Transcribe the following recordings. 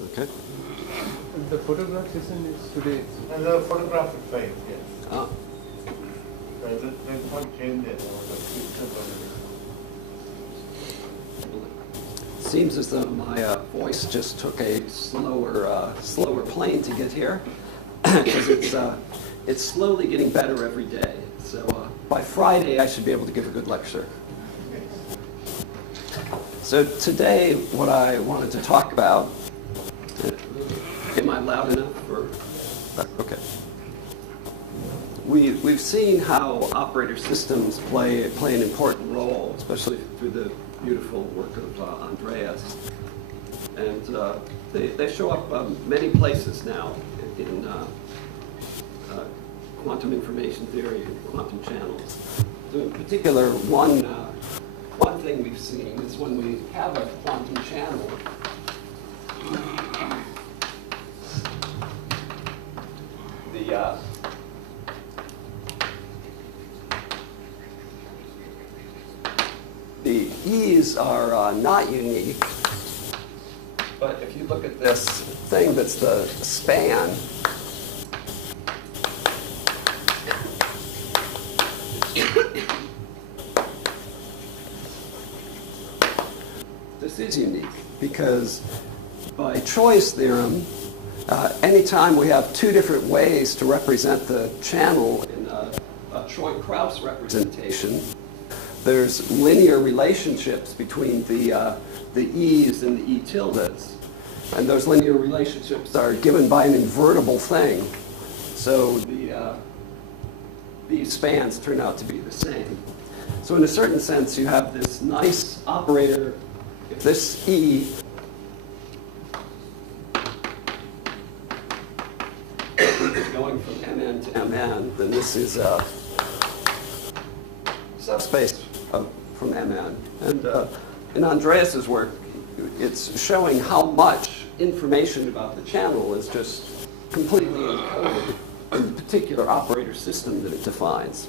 Okay. The photograph session is today. And the photographic file, yes. Ah. There's not change there. Seems as though my voice just took a slower plane to get here, because it's slowly getting better every day. So by Friday, I should be able to give a good lecture. So today, what I wanted to talk about. Am I loud enough? Or okay. We've seen how operator systems play an important role, especially through the beautiful work of Andreas. And they show up many places now in quantum information theory and quantum channels. So in particular, one thing we've seen is when we have a quantum channel, the E's are not unique, but if you look at this thing that's the span, this is unique because by Choi's theorem, anytime we have two different ways to represent the channel in a Choi-Krauss representation, there's linear relationships between the E's and the E tildes. And those linear relationships are given by an invertible thing. So these spans turn out to be the same. So in a certain sense, you have this nice operator. If this E is going from Mn to Mn, then this is a subspace from Mn. And in Andreas's work, it's showing how much information about the channel is just completely encoded in the particular operator system that it defines.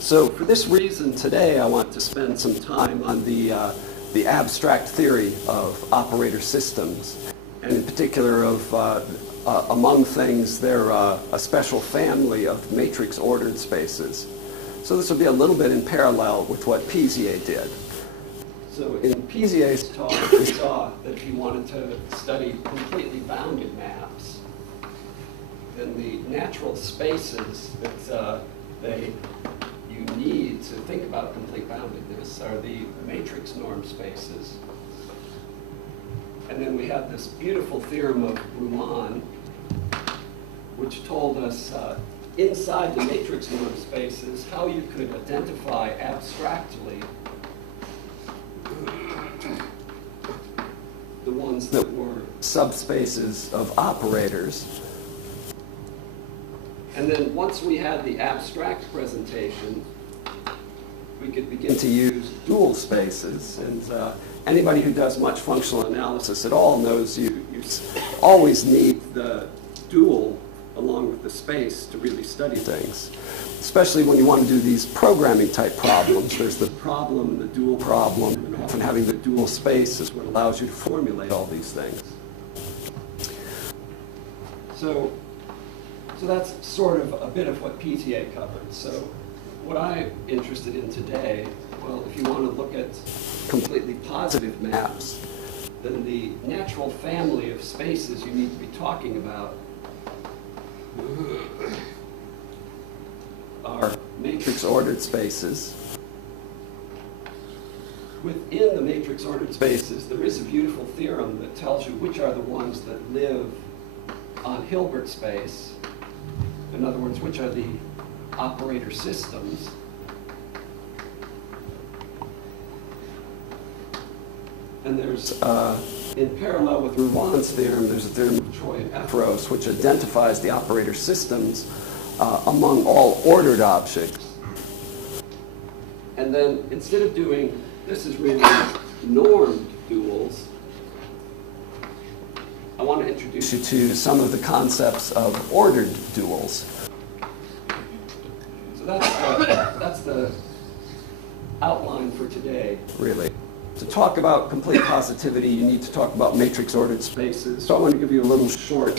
So for this reason, today I want to spend some time on the abstract theory of operator systems, and in particular of, among things, they're a special family of matrix-ordered spaces. So this will be a little bit in parallel with what Pizier did. So in Pizier's talk, we saw that if you wanted to study completely bounded maps, then the natural spaces that you need to think about complete boundedness are the matrix norm spaces. And then we have this beautiful theorem of Riemann, which told us inside the matrix norm spaces how you could identify abstractly the ones that were subspaces of operators. And then once we had the abstract presentation, we could begin to use dual spaces. And anybody who does much functional analysis at all knows you always need the dual along with the space to really study things, especially when you want to do these programming type problems. There's the problem, the dual problem, and often having the dual space is what allows you to formulate all these things. So that's sort of a bit of what PTA covered. So what I'm interested in today, well, if you want to look at completely positive maps, then the natural family of spaces you need to be talking about are matrix-ordered spaces. Within the matrix-ordered spaces, there is a beautiful theorem that tells you which are the ones that live on Hilbert space. In other words, which are the operator systems. And there's, in parallel with Riemann's theorem, there's a theorem of Choi and Efros, which identifies the operator systems among all ordered objects. And then instead of doing, this is really normed duals, I want to introduce you to some of the concepts of ordered duals. So that's the outline for today, really. to talk about complete positivity, you need to talk about matrix-ordered spaces. So I want to give you a little short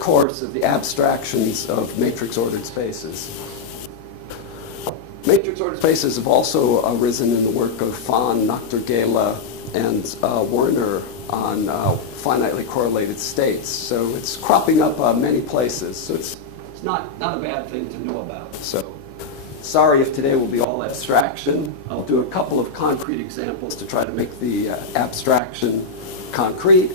course of the abstractions of matrix-ordered spaces. Matrix-ordered spaces have also arisen in the work of Fahn, Nachtergaele, and Werner on finitely correlated states. So it's cropping up many places. So it's not a bad thing to know about. So sorry if today will be all abstraction. I'll do a couple of concrete examples to try to make the abstraction concrete.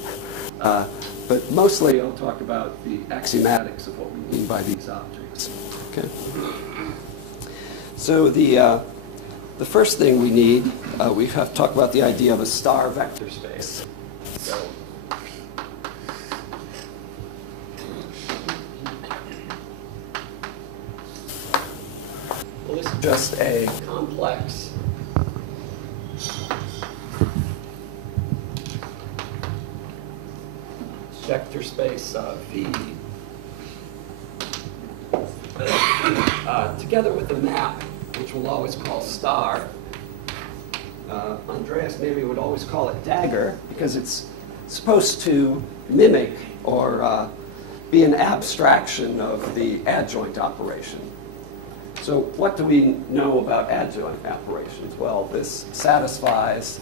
But mostly I'll talk about the axiomatics of what we mean by these objects. Okay. So the first thing we need, we have to talk about the idea of a star vector space. So, well, this is just a complex vector space V together with a map, which we'll always call star. Andreas maybe would always call it dagger because it's supposed to mimic or be an abstraction of the adjoint operation. So what do we know about adjoint operations? Well, this satisfies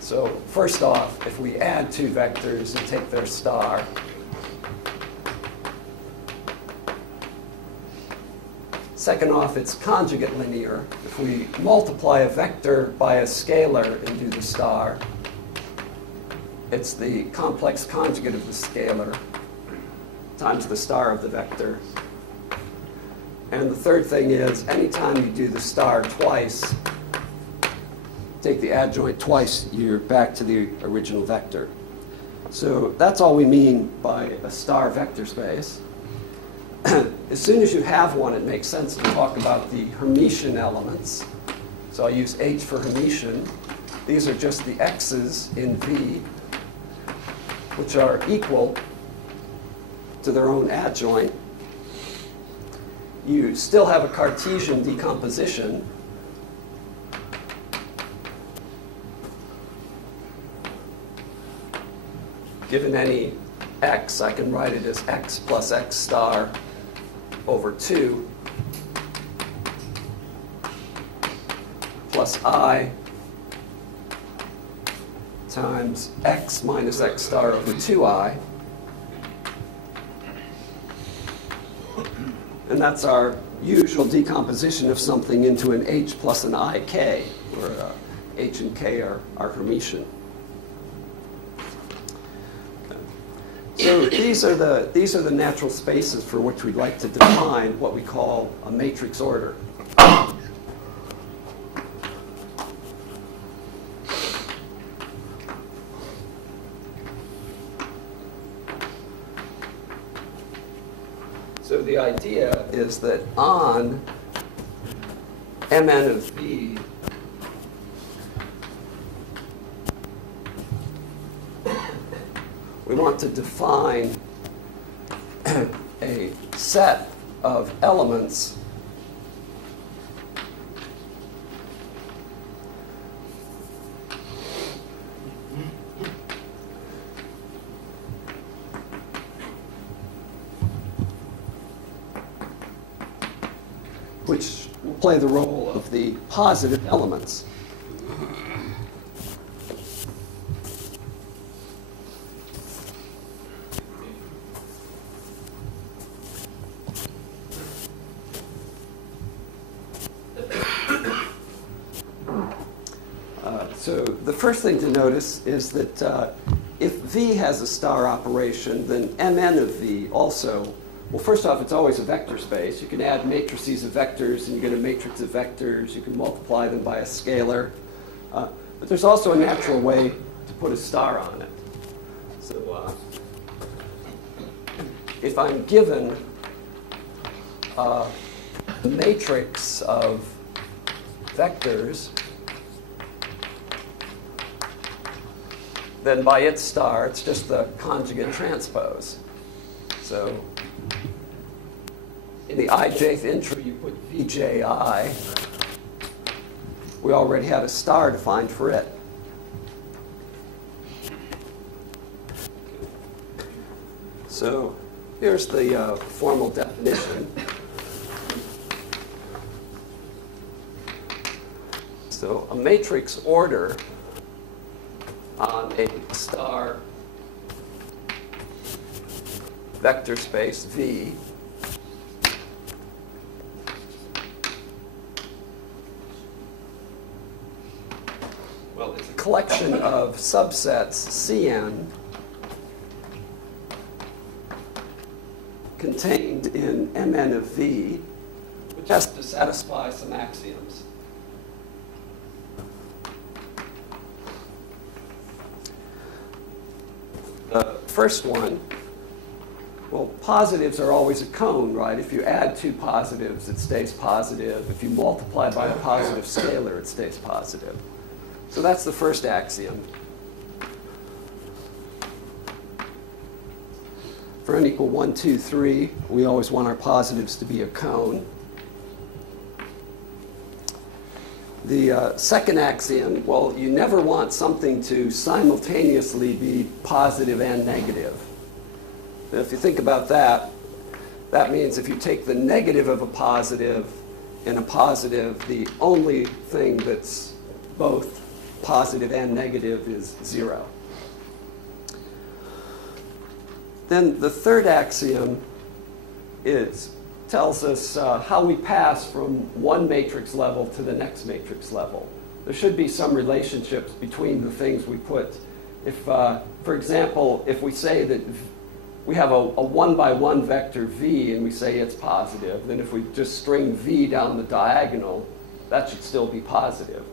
so first off, if we add two vectors and take their star, second off, it's conjugate linear. If we multiply a vector by a scalar and do the star, it's the complex conjugate of the scalar times the star of the vector. And the third thing is, anytime you do the star twice, take the adjoint twice, you're back to the original vector. So that's all we mean by a star vector space. As soon as you have one, it makes sense to talk about the Hermitian elements. So I'll use H for Hermitian. These are just the x's in V, which are equal to their own adjoint. You still have a Cartesian decomposition. Given any x, I can write it as x plus x star over 2 plus I times x minus x star over 2I. And that's our usual decomposition of something into an h plus an ik, where h and k are Hermitian. So these are the natural spaces for which we'd like to define what we call a matrix order. So the idea is that on Mn of V, we want to define a set of elements which will play the role of the positive elements. So the first thing to notice is that if V has a star operation, then Mn of V also, well, first off, it's always a vector space. You can add matrices of vectors, and you get a matrix of vectors. You can multiply them by a scalar. But there's also a natural way to put a star on it. So if I'm given a matrix of vectors, then by its star, it's just the conjugate transpose. So in the ijth entry you put vji, we already had a star defined for it. So here's the formal definition. So a matrix order on a star vector space V it's a collection of subsets Cn contained in Mn of V, which has to satisfy some axioms. The first one, well, positives are always a cone, right? If you add two positives, it stays positive. If you multiply by a positive scalar, it stays positive. So that's the first axiom. For n equal 1, 2, 3, we always want our positives to be a cone. The second axiom, well, you never want something to simultaneously be positive and negative. And if you think about that, that means if you take the negative of a positive and a positive, the only thing that's both positive and negative is 0. Then the third axiom tells us how we pass from one matrix level to the next matrix level. There should be some relationships between the things we put. If, for example, if we say that we have a 1 by 1 vector V and we say it's positive, then if we just string V down the diagonal, that should still be positive.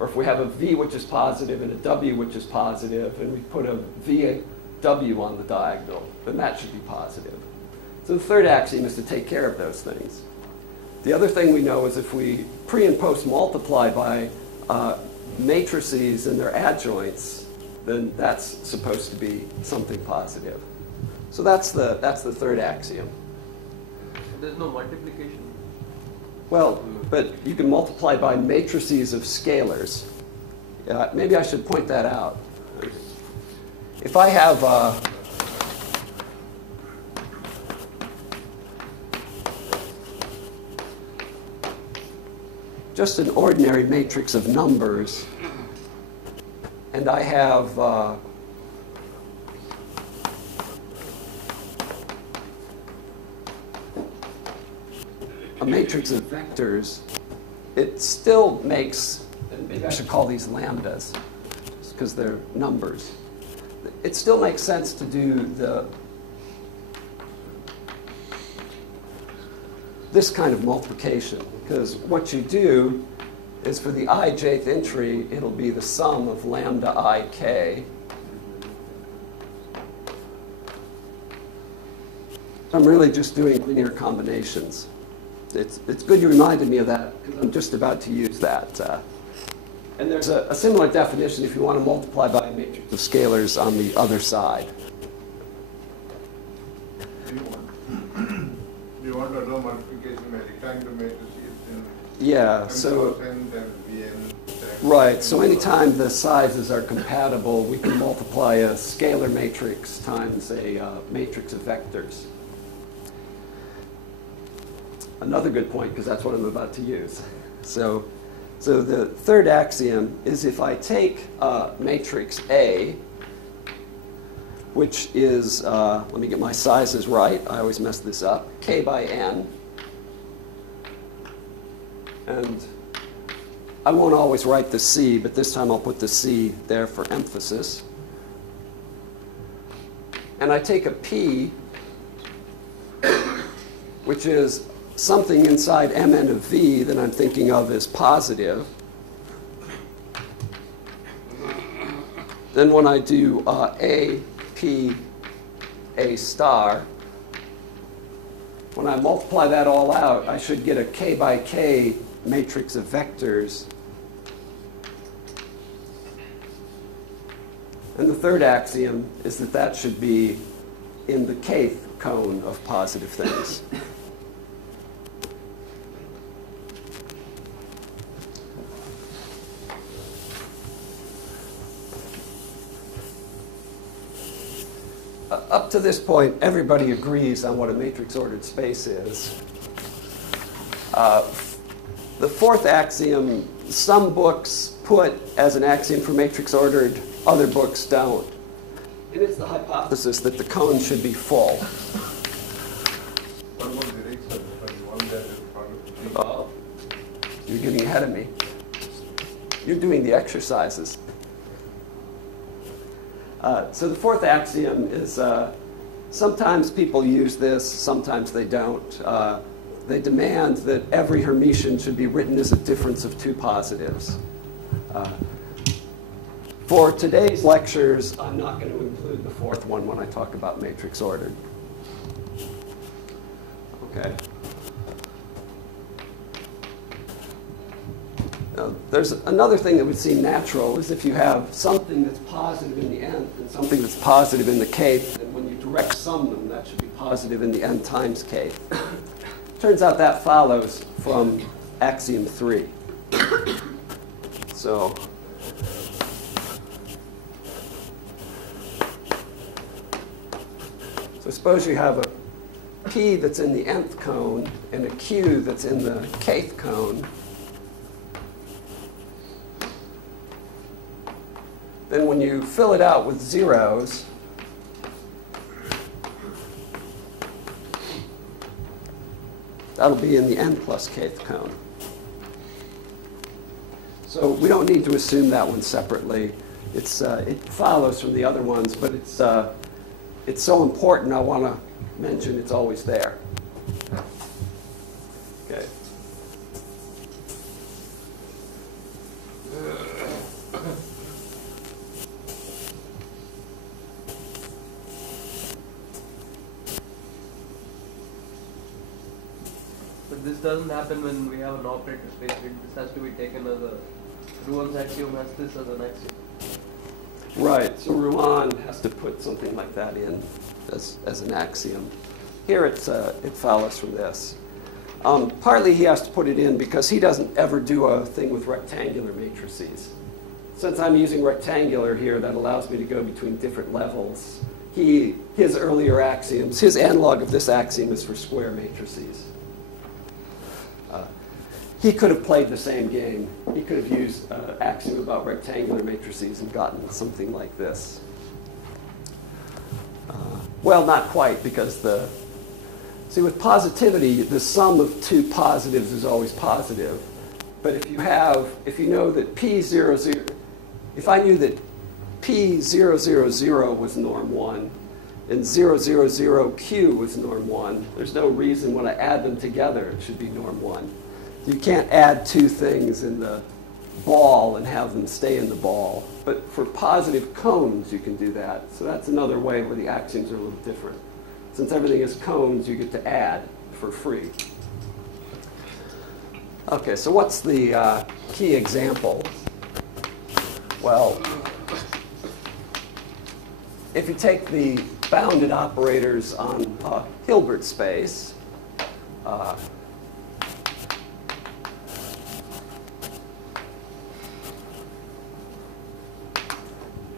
Or if we have a V which is positive and a W which is positive, and we put a VW on the diagonal, then that should be positive. So the third axiom is to take care of those things. The other thing we know is if we pre and post multiply by matrices and their adjoints, then that's supposed to be something positive. So that's the third axiom. There's no multiplication. Well, but you can multiply by matrices of scalars. Maybe I should point that out. If I have just an ordinary matrix of numbers, and I have a matrix of vectors, it still makes, and maybe I should call these lambdas, just because they're numbers. It still makes sense to do this kind of multiplication, because what you do is for the ijth entry, it'll be the sum of lambda ik. I'm really just doing linear combinations. It's good you reminded me of that, because I'm just about to use that. And there's a similar definition if you want to multiply by a matrix of scalars on the other side. Do you want to know multiplication by rectangular matrices? Yeah, so right. So anytime the sizes are compatible, we can multiply a scalar matrix times a matrix of vectors. Another good point, because that's what I'm about to use. So the third axiom is if I take matrix A, which is, let me get my sizes right. I always mess this up. K by N. And I won't always write the C, but this time I'll put the C there for emphasis. And I take a P, which is something inside Mn of V that I'm thinking of as positive. Then when I do A, P, A star, when I multiply that all out, I should get a K by K matrix of vectors. And the third axiom is that that should be in the kth cone of positive things. up to this point, everybody agrees on what a matrix-ordered space is. The fourth axiom, some books put as an axiom for matrix-ordered, other books don't. And it's the hypothesis that the cone should be full. What about the direction? One that is part of the G. Oh, you're getting ahead of me. You're doing the exercises. So the fourth axiom is sometimes people use this, sometimes they don't. They demand that every Hermitian should be written as a difference of two positives. For today's lectures, I'm not going to include the fourth one when I talk about matrix ordered. Okay. Now, there's another thing that would seem natural is if you have something that's positive in the nth and something that's positive in the kth, then when you direct sum them, that should be positive in the n times kth. Turns out that follows from axiom 3. So suppose you have a p that's in the nth cone and a q that's in the kth cone. Then when you fill it out with zeros, that'll be in the n plus kth cone. So we don't need to assume that one separately. It follows from the other ones, but it's so important I want to mention it's always there. Okay. But this doesn't happen when we have an operator space. This has to be taken as a Ruan's axiom has this as an axiom. Right, so Ruan has to put something like that in as an axiom. Here it follows from this. Partly he has to put it in because he doesn't ever do a thing with rectangular matrices. Since I'm using rectangular here, that allows me to go between different levels. His earlier axioms, his analog of this axiom is for square matrices. He could have played the same game. He could have used an axiom about rectangular matrices and gotten something like this. Well, not quite, because see, with positivity, the sum of two positives is always positive. But if you know that P00, if I knew that P000 was norm 1 and 000Q was norm 1, there's no reason when I add them together it should be norm 1. You can't add two things in the ball and have them stay in the ball. But for positive cones, you can do that. So that's another way where the axioms are a little different. Since everything is cones, you get to add for free. Okay, so what's the key example? Well, if you take the bounded operators on a Hilbert space,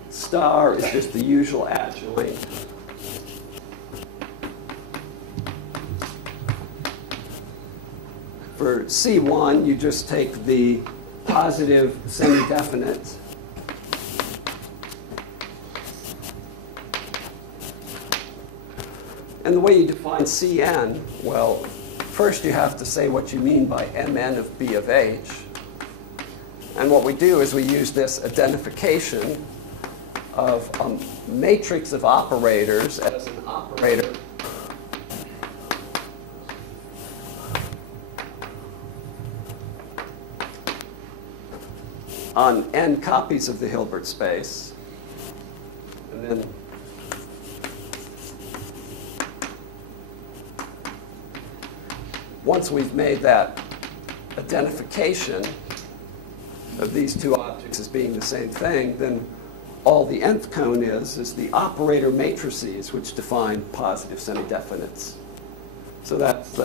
star is just the usual adjoint. For C1, you just take the positive semi-definite. And the way you define Cn, well, first you have to say what you mean by Mn of B of H. And what we do is we use this identification of a matrix of operators as an operator on n copies of the Hilbert space. And then once we've made that identification of these two objects as being the same thing, then all the nth cone is the operator matrices which define positive semidefinites. So that's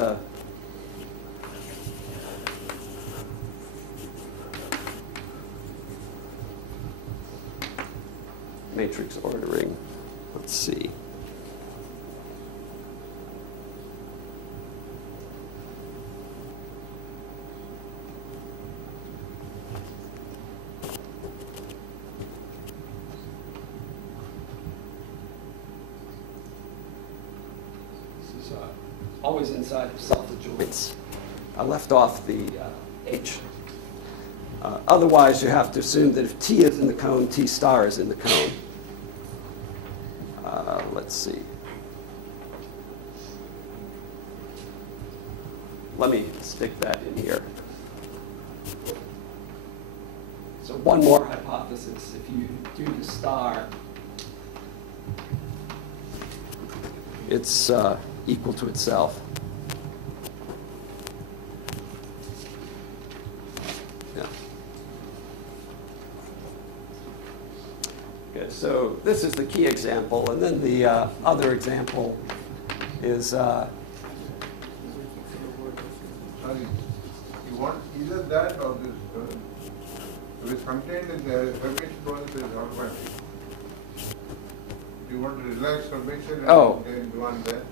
matrix ordering. Let's see. always inside of self-adjoints. I left off the H. Otherwise, you have to assume that if T is in the cone, T star is in the cone. Let's see. Let me stick that in here. So one more hypothesis. If you do the star, it's equal to itself. Yeah. Good. So this is the key example, and then the other example is. You want either that or this. If it's contained in the Hermitian process, it's automatic. You want to relax summation and do one there?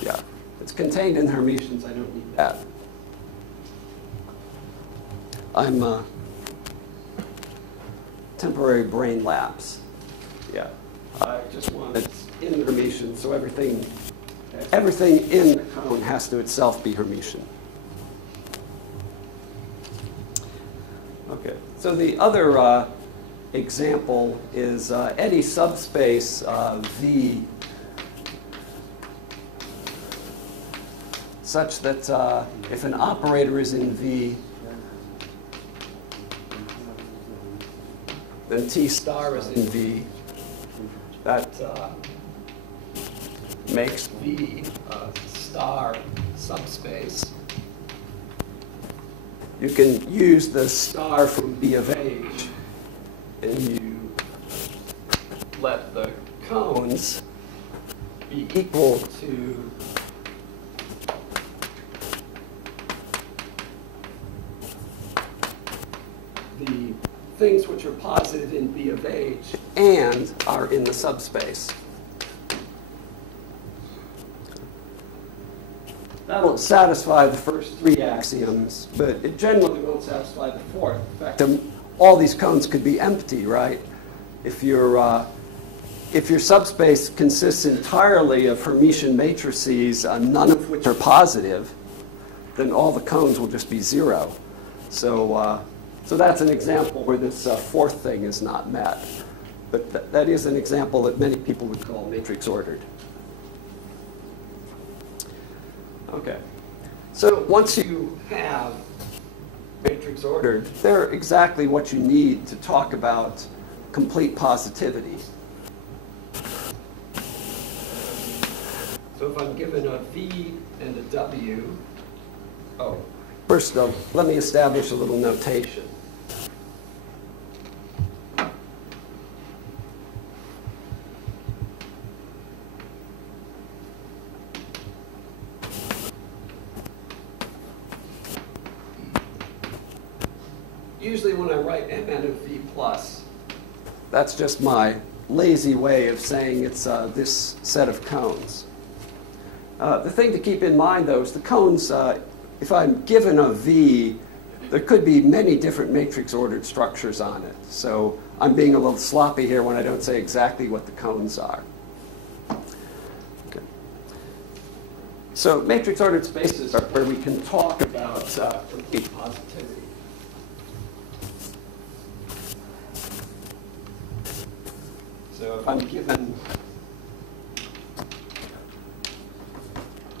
Yeah. It's contained in Hermitians. I don't need that. I'm temporary brain lapse. Yeah. I just want it in the Hermitian, so everything in the cone has to itself be Hermitian. Okay. So the other example is any subspace V such that if an operator is in V, then T star is in V. That makes V a star subspace. You can use the star from B of H, and you let the cones be equal to the things which are positive in B of H and are in the subspace. That'll satisfy the first three axioms, but it generally won't satisfy the fourth. In fact, all these cones could be empty, right? If your subspace consists entirely of Hermitian matrices, none of which are positive, then all the cones will just be zero. So that's an example where this fourth thing is not met. But that is an example that many people would call matrix ordered. Okay. So once you have matrix ordered, they're exactly what you need to talk about complete positivity. So if I'm given a V and a W, first let me establish a little notation. Usually when I write Mn of V plus, that's just my lazy way of saying it's this set of cones. The thing to keep in mind, though, is the cones, if I'm given a V, there could be many different matrix-ordered structures on it. So I'm being a little sloppy here when I don't say exactly what the cones are. Okay. So matrix-ordered spaces are where we can talk about complete positivity. So if I'm given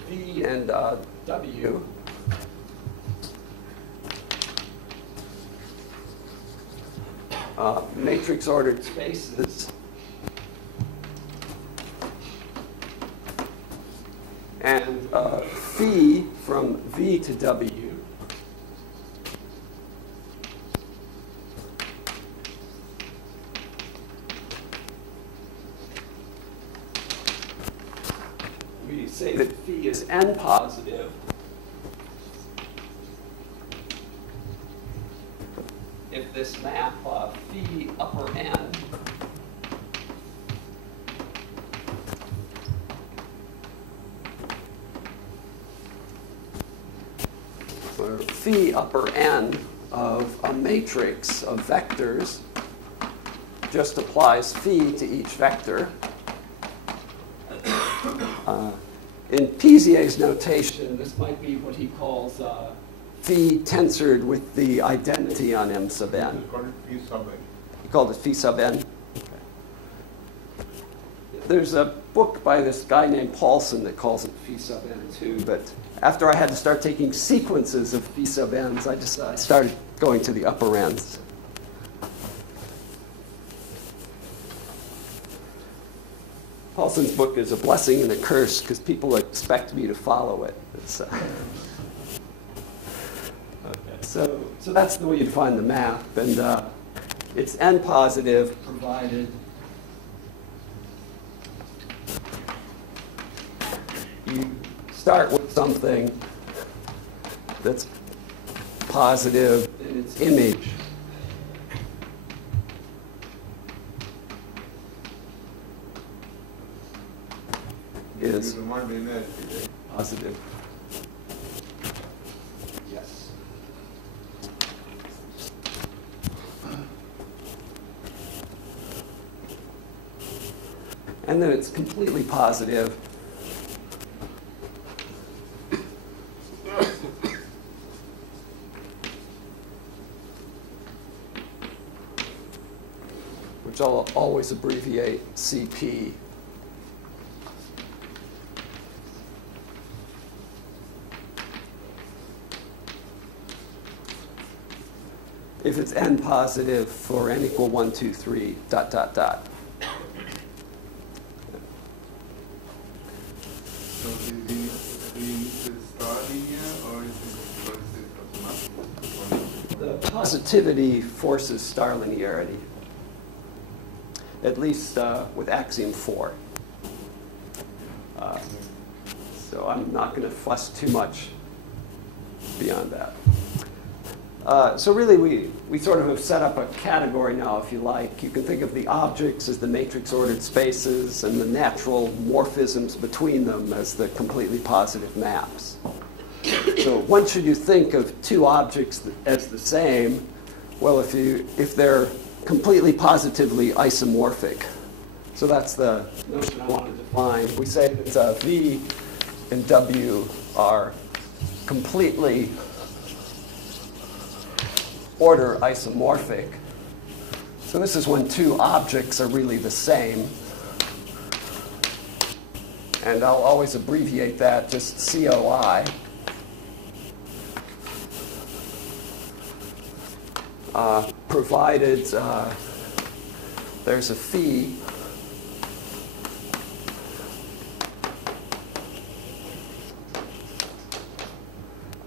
V and W, matrix-ordered spaces, and phi from V to W, we say that phi is n positive if this map phi upper n or phi upper n of a matrix of vectors just applies phi to each vector. in Piazier's notation, this might be what he calls phi tensored with the identity on M sub n. It's called P sub n. He called it phi sub n. There's a book by this guy named Paulsen that calls it phi sub n too, but after I had to start taking sequences of phi sub n's, I just started going to the upper ends. Paulsen's book is a blessing and a curse because people expect me to follow it. So that's the way you define the map, and it's n positive provided you start with something that's positive in its image. Is positive. Yes. And then it's completely positive. Which I'll always abbreviate CP. If it's n positive for n equal 1, 2, 3, dot, dot, dot. So is the star linear or is it The positivity forces star linearity, at least with axiom 4. So I'm not going to fuss too much beyond that. So really, we sort of have set up a category now, if you like. You can think of the objects as the matrix-ordered spaces and the natural morphisms between them as the completely positive maps. So when should you think of two objects as the same? Well, if they're completely positively isomorphic. So that's the notion I want to define. We say that V and W are completely order isomorphic. So this is when two objects are really the same. And I'll always abbreviate that just COI. Provided there's a phi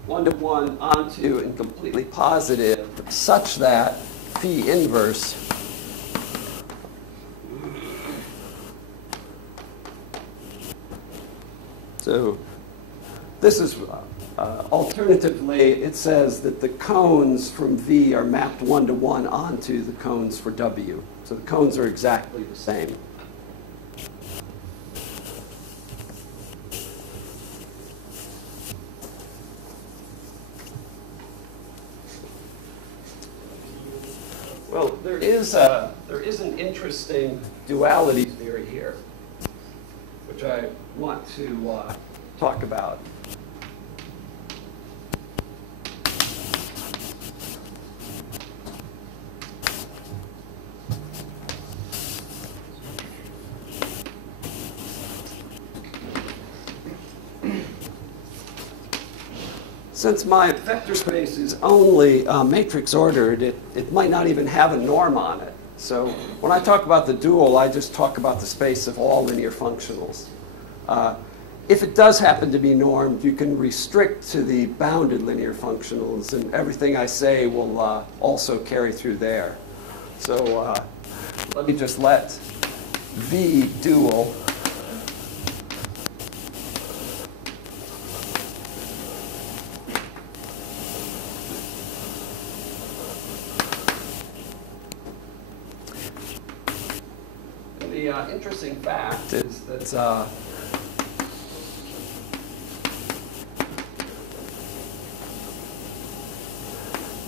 one-to-one onto and completely positive such that phi inverse so this is alternatively it says that the cones from V are mapped one-to-one onto the cones for W. So the cones are exactly the same. Well, there is an interesting duality theory here, which I want to talk about. Since my vector space is only matrix ordered, it might not even have a norm on it. So when I talk about the dual, I just talk about the space of all linear functionals. If it does happen to be normed, you can restrict to the bounded linear functionals, and everything I say will also carry through there. So let me just let V dual the interesting fact is that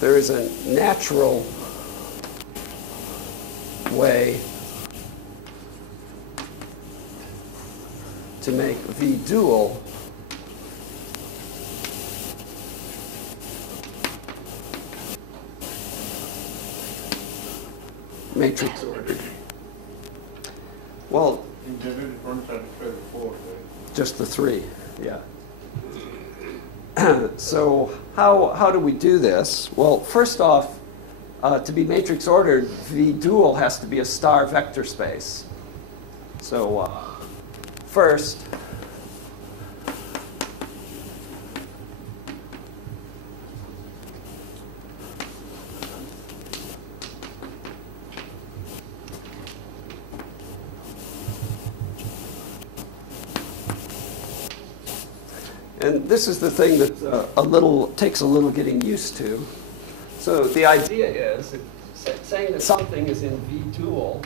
there is a natural way to make V dual matrix ordered? Well, In general, it won't satisfy the 4, right? just the 3, yeah. So how do we do this? Well, first off, to be matrix ordered, V dual has to be a star vector space. So first, and this is the thing that takes a little getting used to. So the idea is saying that something is in V dual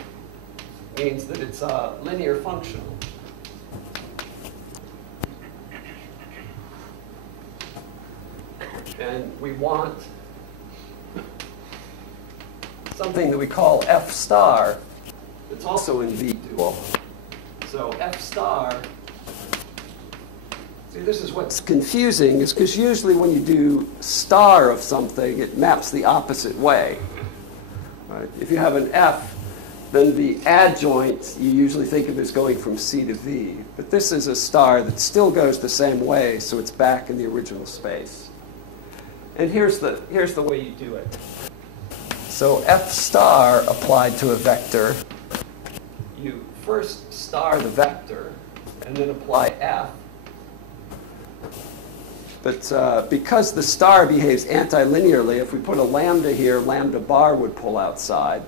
means that it's linear functional. And we want something that we call F star that's also in V dual. So F star. See, this is what's confusing, is because usually when you do star of something, it maps the opposite way. Right? If you have an F, then the adjoint you usually think of as going from C to V. But this is a star that still goes the same way, so it's back in the original space. And here's the way you do it. So F star applied to a vector, you first star the vector, and then apply F. But because the star behaves antilinearly, if we put a lambda here, lambda bar would pull outside.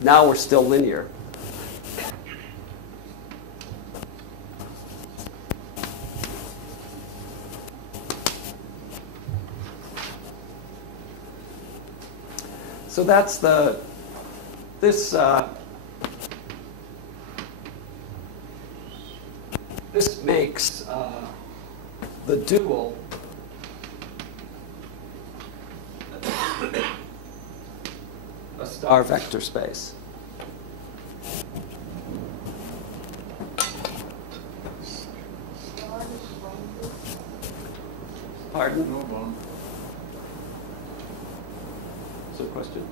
Now we're still linear. So that's this makes the dual a star vector space. Pardon? No bound. Is there a question?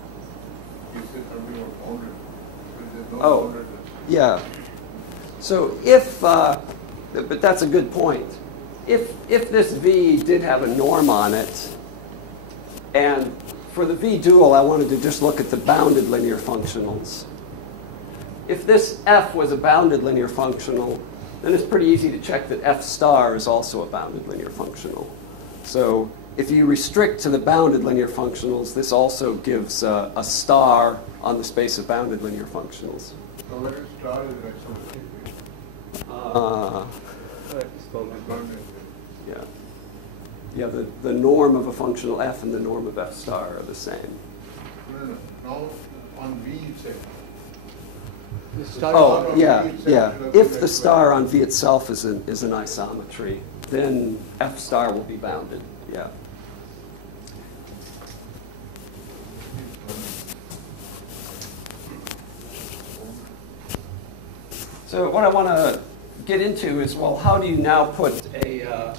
You said something about bounded. There's no Oh, bounded. yeah. So if, but that's a good point. If this V did have a norm on it, and for the V dual, I wanted to just look at the bounded linear functionals. If this F was a bounded linear functional, then it's pretty easy to check that F star is also a bounded linear functional. So if you restrict to the bounded linear functionals, this also gives a star on the space of bounded linear functionals. So where is star is isomorphic. Bounded. Yeah. Yeah, the norm of a functional F and the norm of F star are the same. No. Now on V you say. Oh, yeah, yeah. If the star on V itself is an isometry, then F star will be bounded. Yeah. So what I want to get into is, well, how do you now put a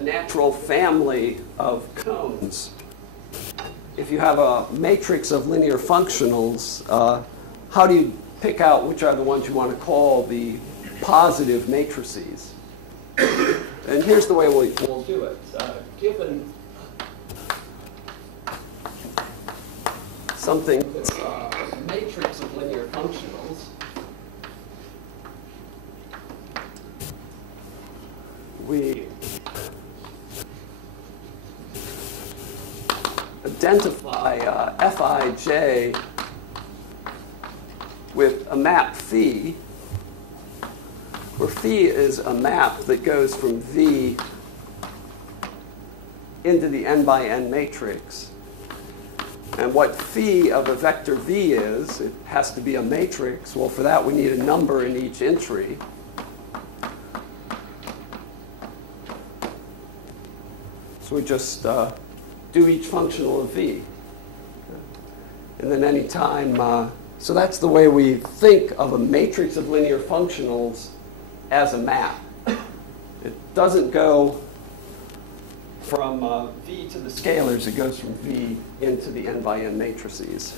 natural family of cones? If you have a matrix of linear functionals, how do you pick out which are the ones you want to call the positive matrices? And here's the way we'll do it. Given something that's a matrix of linear functionals, we identify Fij with a map phi, where phi is a map that goes from V into the n by n matrix. And what phi of a vector V is, it has to be a matrix. Well, for that we need a number in each entry. So we just do each functional of V. And then any time, so that's the way we think of a matrix of linear functionals as a map. It doesn't go from V to the scalars, it goes from V into the n by n matrices.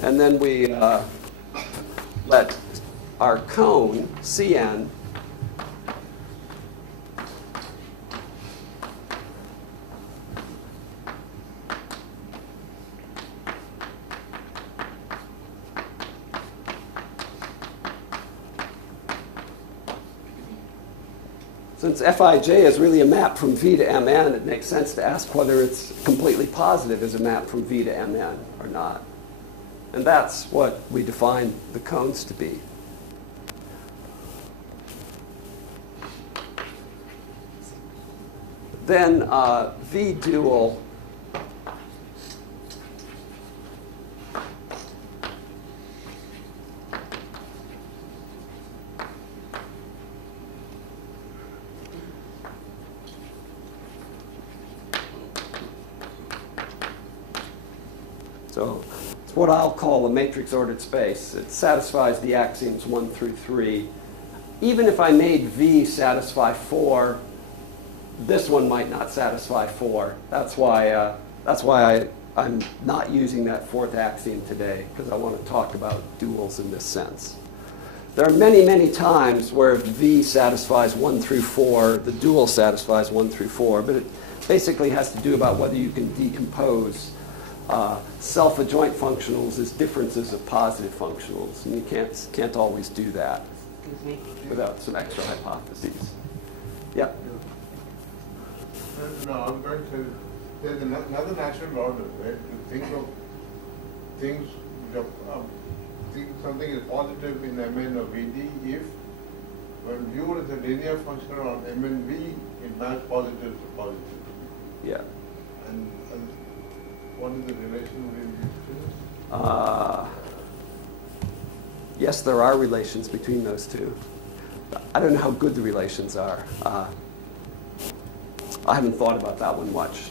And then we let our cone, Cn, since Fij is really a map from V to Mn, it makes sense to ask whether it's completely positive as a map from V to Mn or not. And that's what we define the cones to be. Then V dual so it's what I'll call a matrix-ordered space. It satisfies the axioms 1 through 3. Even if I made V satisfy 4, this one might not satisfy 4. That's why I'm not using that fourth axiom today, because I want to talk about duals in this sense. There are many, many times where V satisfies 1 through 4, the dual satisfies 1 through 4, but it basically has to do about whether you can decompose self-adjoint functionals as differences of positive functionals, and you can't always do that without some extra hypotheses. Yeah. No, I'm going to. There's another natural order, right? To think of things, think something is positive in Mn or Vd if, when viewed as a linear function on Mnv, it matches positive to positive. Yeah. And what is the relation between these two? Yes, there are relations between those two. I don't know how good the relations are. I haven't thought about that one much.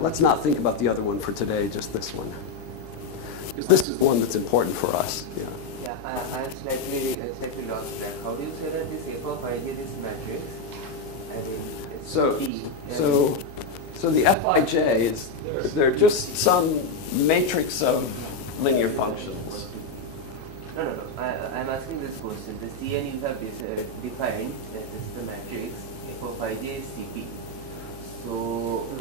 Let's not think about the other one for today, just this one. Because this is the one that's important for us. Yeah. Yeah, I'm slightly lost track. How do you say that this f of ij, this matrix, I mean, it's P. So the Fij is, they're just some matrix of linear functions. No. I'm asking this question. The Cn you have defined, that is the matrix, f of ij is Cp.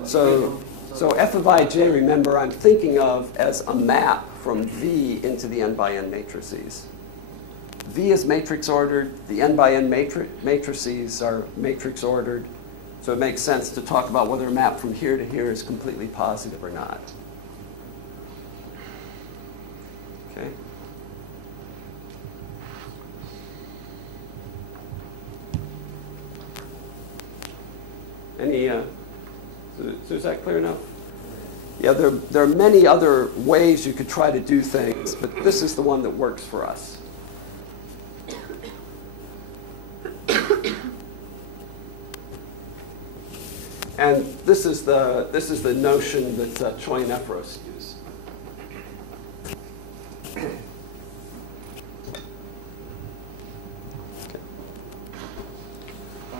So f of ij, remember, I'm thinking of as a map from V into the n by n matrices. V is matrix ordered. The n by n matrices are matrix ordered. So it makes sense to talk about whether a map from here to here is completely positive or not. Okay. Any? So is that clear enough? Yeah, there are many other ways you could try to do things, but this is the one that works for us. And this is the notion that Choi and Efros use. Okay.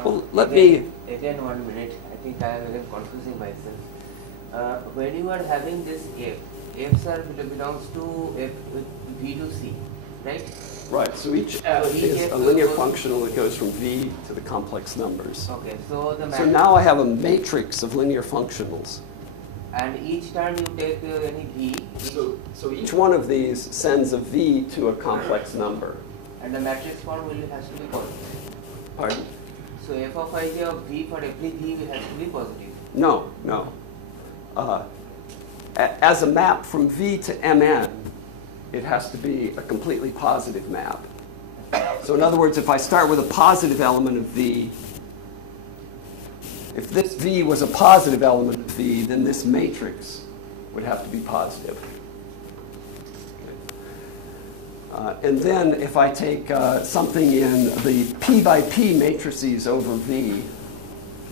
Well, let me. Again, 1 minute. I think I am again confusing myself. When you are having this F belongs to F with V to C, right? Right, so each F is a linear functional that goes from V to the complex numbers. Okay, so so now I have a matrix of linear functionals. And each time you take any V. So each one of these sends a V to a complex number. And the matrix form has to be positive. Pardon? So f of ij of V for every V has to be positive. No. As a map from V to Mn, it has to be a completely positive map. So in other words, if I start with a positive element of V, if this V was a positive element of V, then this matrix would have to be positive. And then if I take something in the P by P matrices over V,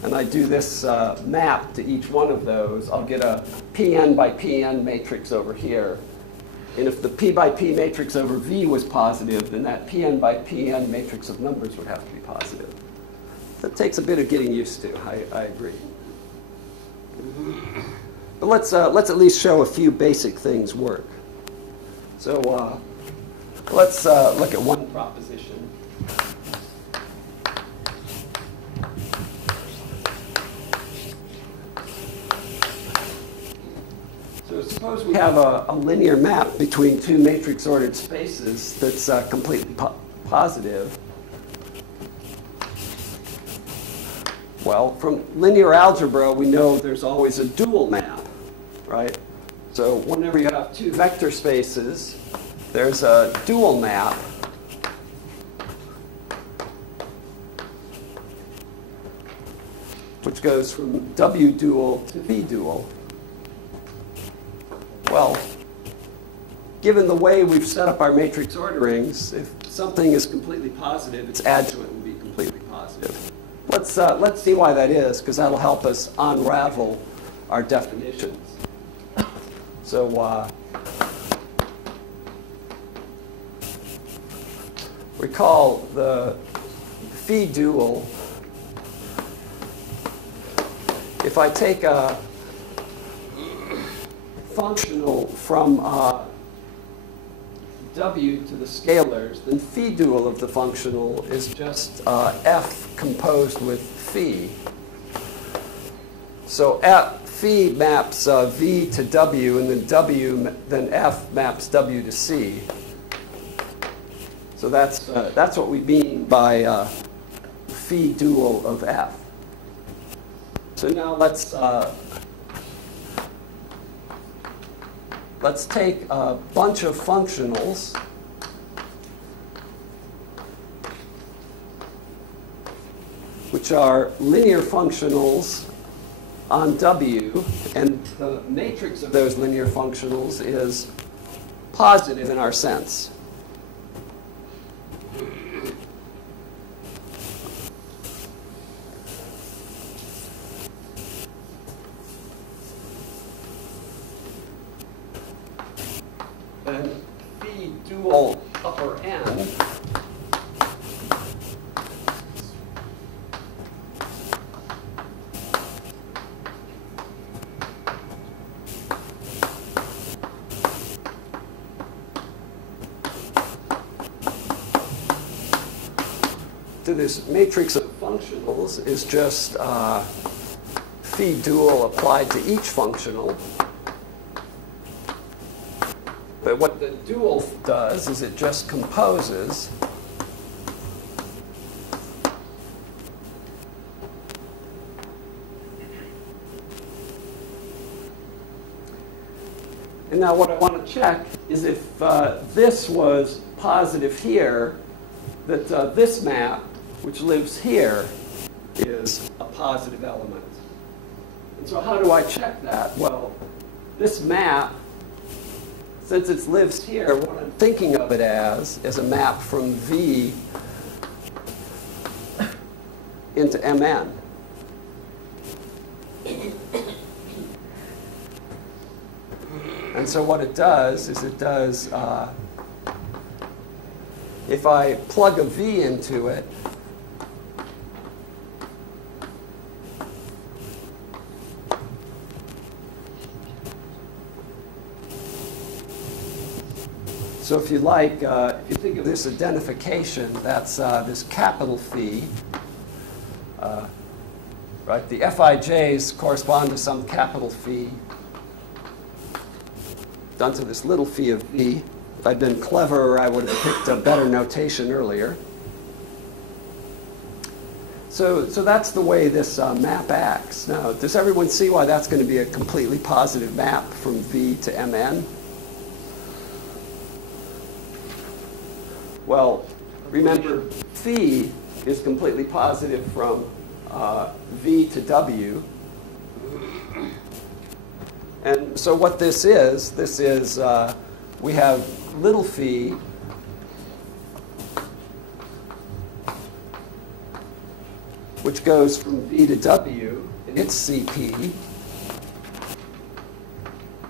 and I do this map to each one of those, I'll get a Pn by Pn matrix over here. And if the P by P matrix over V was positive, then that Pn by Pn matrix of numbers would have to be positive. That takes a bit of getting used to, I agree. But let's at least show a few basic things work. So let's look at one proposition. So suppose we have a linear map between two matrix-ordered spaces that's completely positive. Well, from linear algebra, we know there's always a dual map, right? So whenever you have two vector spaces, there's a dual map which goes from W dual to V dual. Well, given the way we've set up our matrix orderings, if something is completely positive, its adjoint will be completely positive. Let's see why that is, because that'll help us unravel our definitions. So recall the phi dual. If I take a functional from W to the scalars, then phi dual of the functional is just F composed with phi. So phi maps V to W, and then F maps W to C. So that's what we mean by phi dual of F. So now let's take a bunch of functionals which are linear functionals on W, and the matrix of those linear functionals is positive in our sense. And phi dual upper N to this matrix of functionals is just phi dual applied to each functional. But what the dual does is it just composes and now what I want to check is if this was positive here, that this map, which lives here, is a positive element. And so how do I check that? Well, this map, since it lives here, what I'm thinking of it as is a map from V into Mn. And so what it does is it does, if I plug a V into it, so if you like, if you think of this identification, that's this capital phi. Right? The Fij's correspond to some capital phi done to this little phi of V. If I'd been cleverer, I would have picked a better notation earlier. So that's the way this map acts. Now, does everyone see why that's going to be a completely positive map from V to Mn? Well, remember, phi is completely positive from V to W. And so what this is we have little phi which goes from V to W, and it's CP.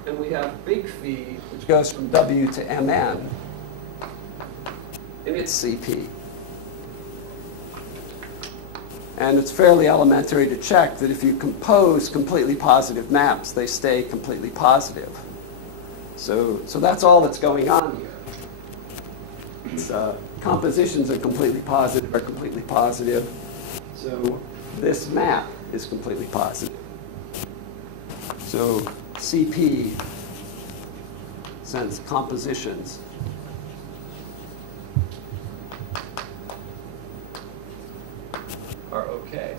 And we have big phi, which goes from W to Mn in its CP. And it's fairly elementary to check that if you compose completely positive maps, they stay completely positive. So that's all that's going on here. It's, compositions are completely positive. So this map is completely positive. So CP, since compositions are okay.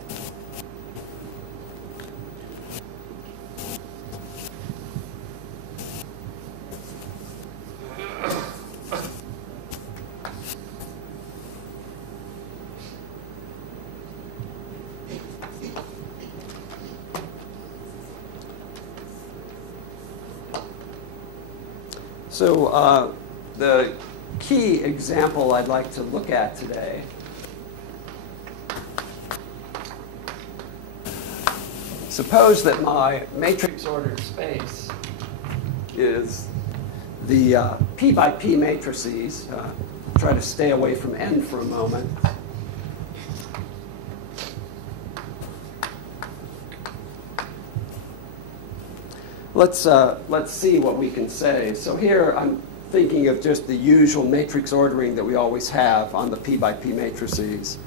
So the key example I'd like to look at today suppose that my matrix ordered space is the P by P matrices. Try to stay away from N for a moment. Let's see what we can say. So here I'm thinking of just the usual matrix ordering that we always have on the P by P matrices.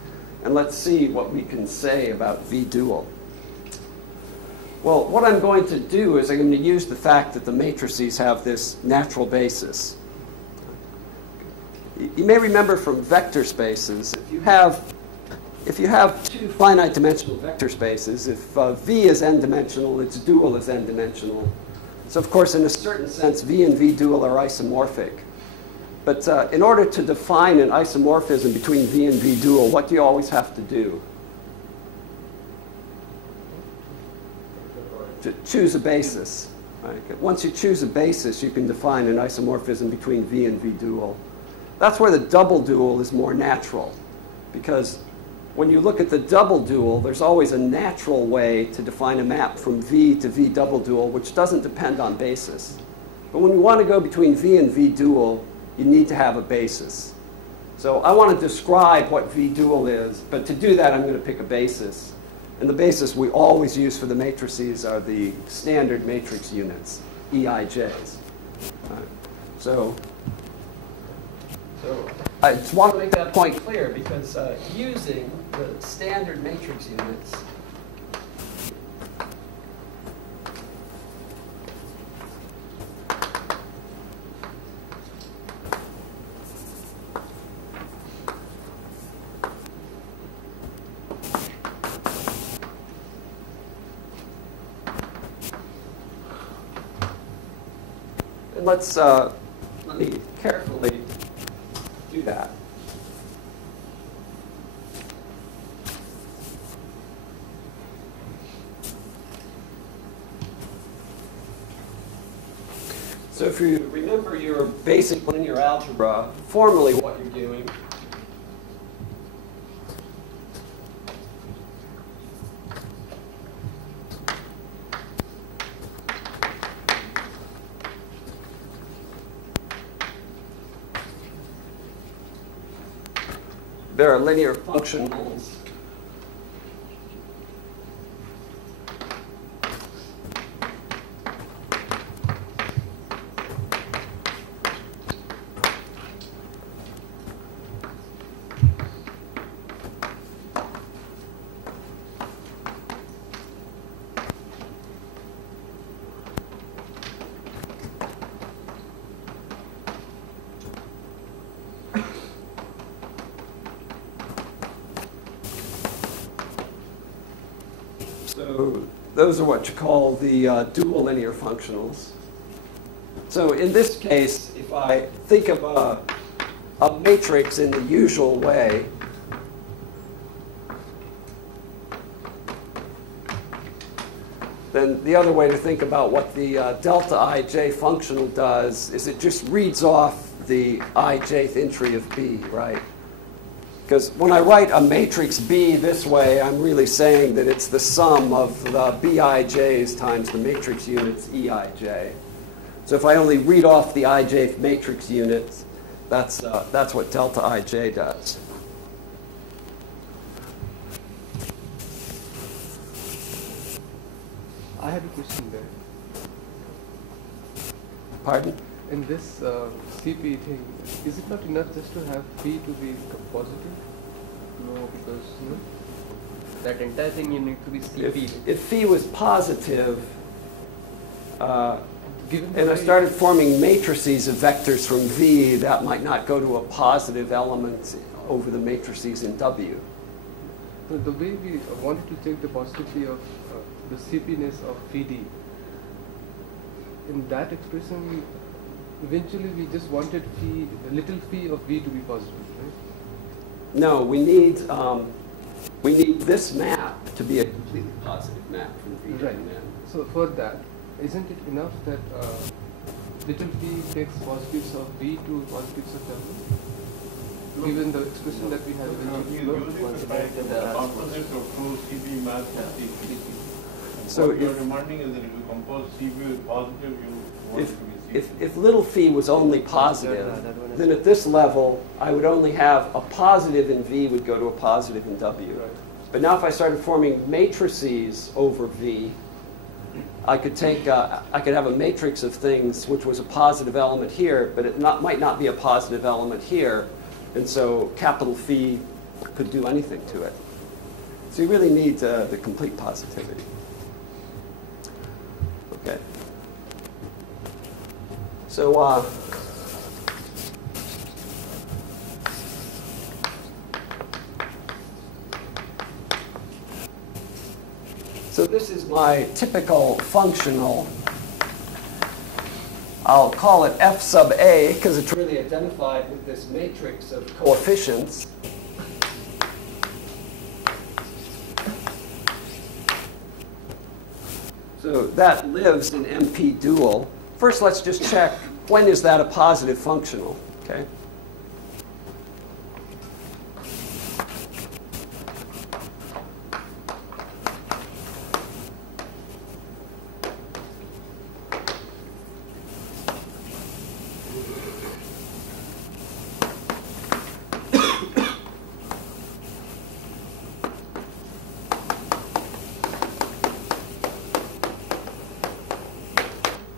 And let's see what we can say about V dual. Well, what I'm going to do is I'm going to use the fact that the matrices have this natural basis. You may remember from vector spaces, if you have two finite dimensional vector spaces, if V is n-dimensional, its dual is n-dimensional. So of course, in a certain sense, V and V dual are isomorphic. But in order to define an isomorphism between V and V dual, what do you always have to do? To choose a basis. Right? Once you choose a basis, you can define an isomorphism between V and V dual. That's where the double dual is more natural, because when you look at the double dual, there's always a natural way to define a map from V to V double dual, which doesn't depend on basis. But when you want to go between V and V dual, you need to have a basis. So I want to describe what V dual is, but to do that, I'm going to pick a basis. And the basis we always use for the matrices are the standard matrix units, EIJs. So I just want to make that point clear, because using the standard matrix units and let me carefully do that. So if you remember your basic linear algebra, formally what you're doing there are linear functionals So those are what you call the dual linear functionals. So in this case, if I think of a matrix in the usual way, then the other way to think about what the delta ij functional does is it just reads off the ijth entry of B, right? Because when I write a matrix B this way, I'm really saying that it's the sum of the Bij's times the matrix units Eij. So if I only read off the ij matrix units, that's what delta ij does. I had a question there. Pardon? In this CP thing, is it not enough just to have P to be positive? No, because that entire thing you need to be CP. If phi was positive, Given and I started forming matrices of vectors from V, that might not go to a positive element over the matrices in W. the way we wanted to check the positivity of the CP-ness of VD, in that expression, eventually we just wanted phi, the little phi of V to be positive, right? No, we need this map to be a completely positive map from V to Right. N. So for that, isn't it enough that little phi takes positives of V to positives of W? Given the expression that we have eventually. Composites of two CP maps and CP. So what you're if- demanding is that if you compose CP with positive, you want it to be CP. If little phi was only positive, then at this level, I would only have a positive in V would go to a positive in W. Right. But now if I started forming matrices over V, I could take, I could have a matrix of things which was a positive element here, but it might not be a positive element here. And so capital phi could do anything to it. So you really need the complete positivity. Okay. So so this is my typical functional. I'll call it F sub A because it's really identified with this matrix of coefficients. So that lives in MP dual. First, let's just check, when is that a positive functional? Okay.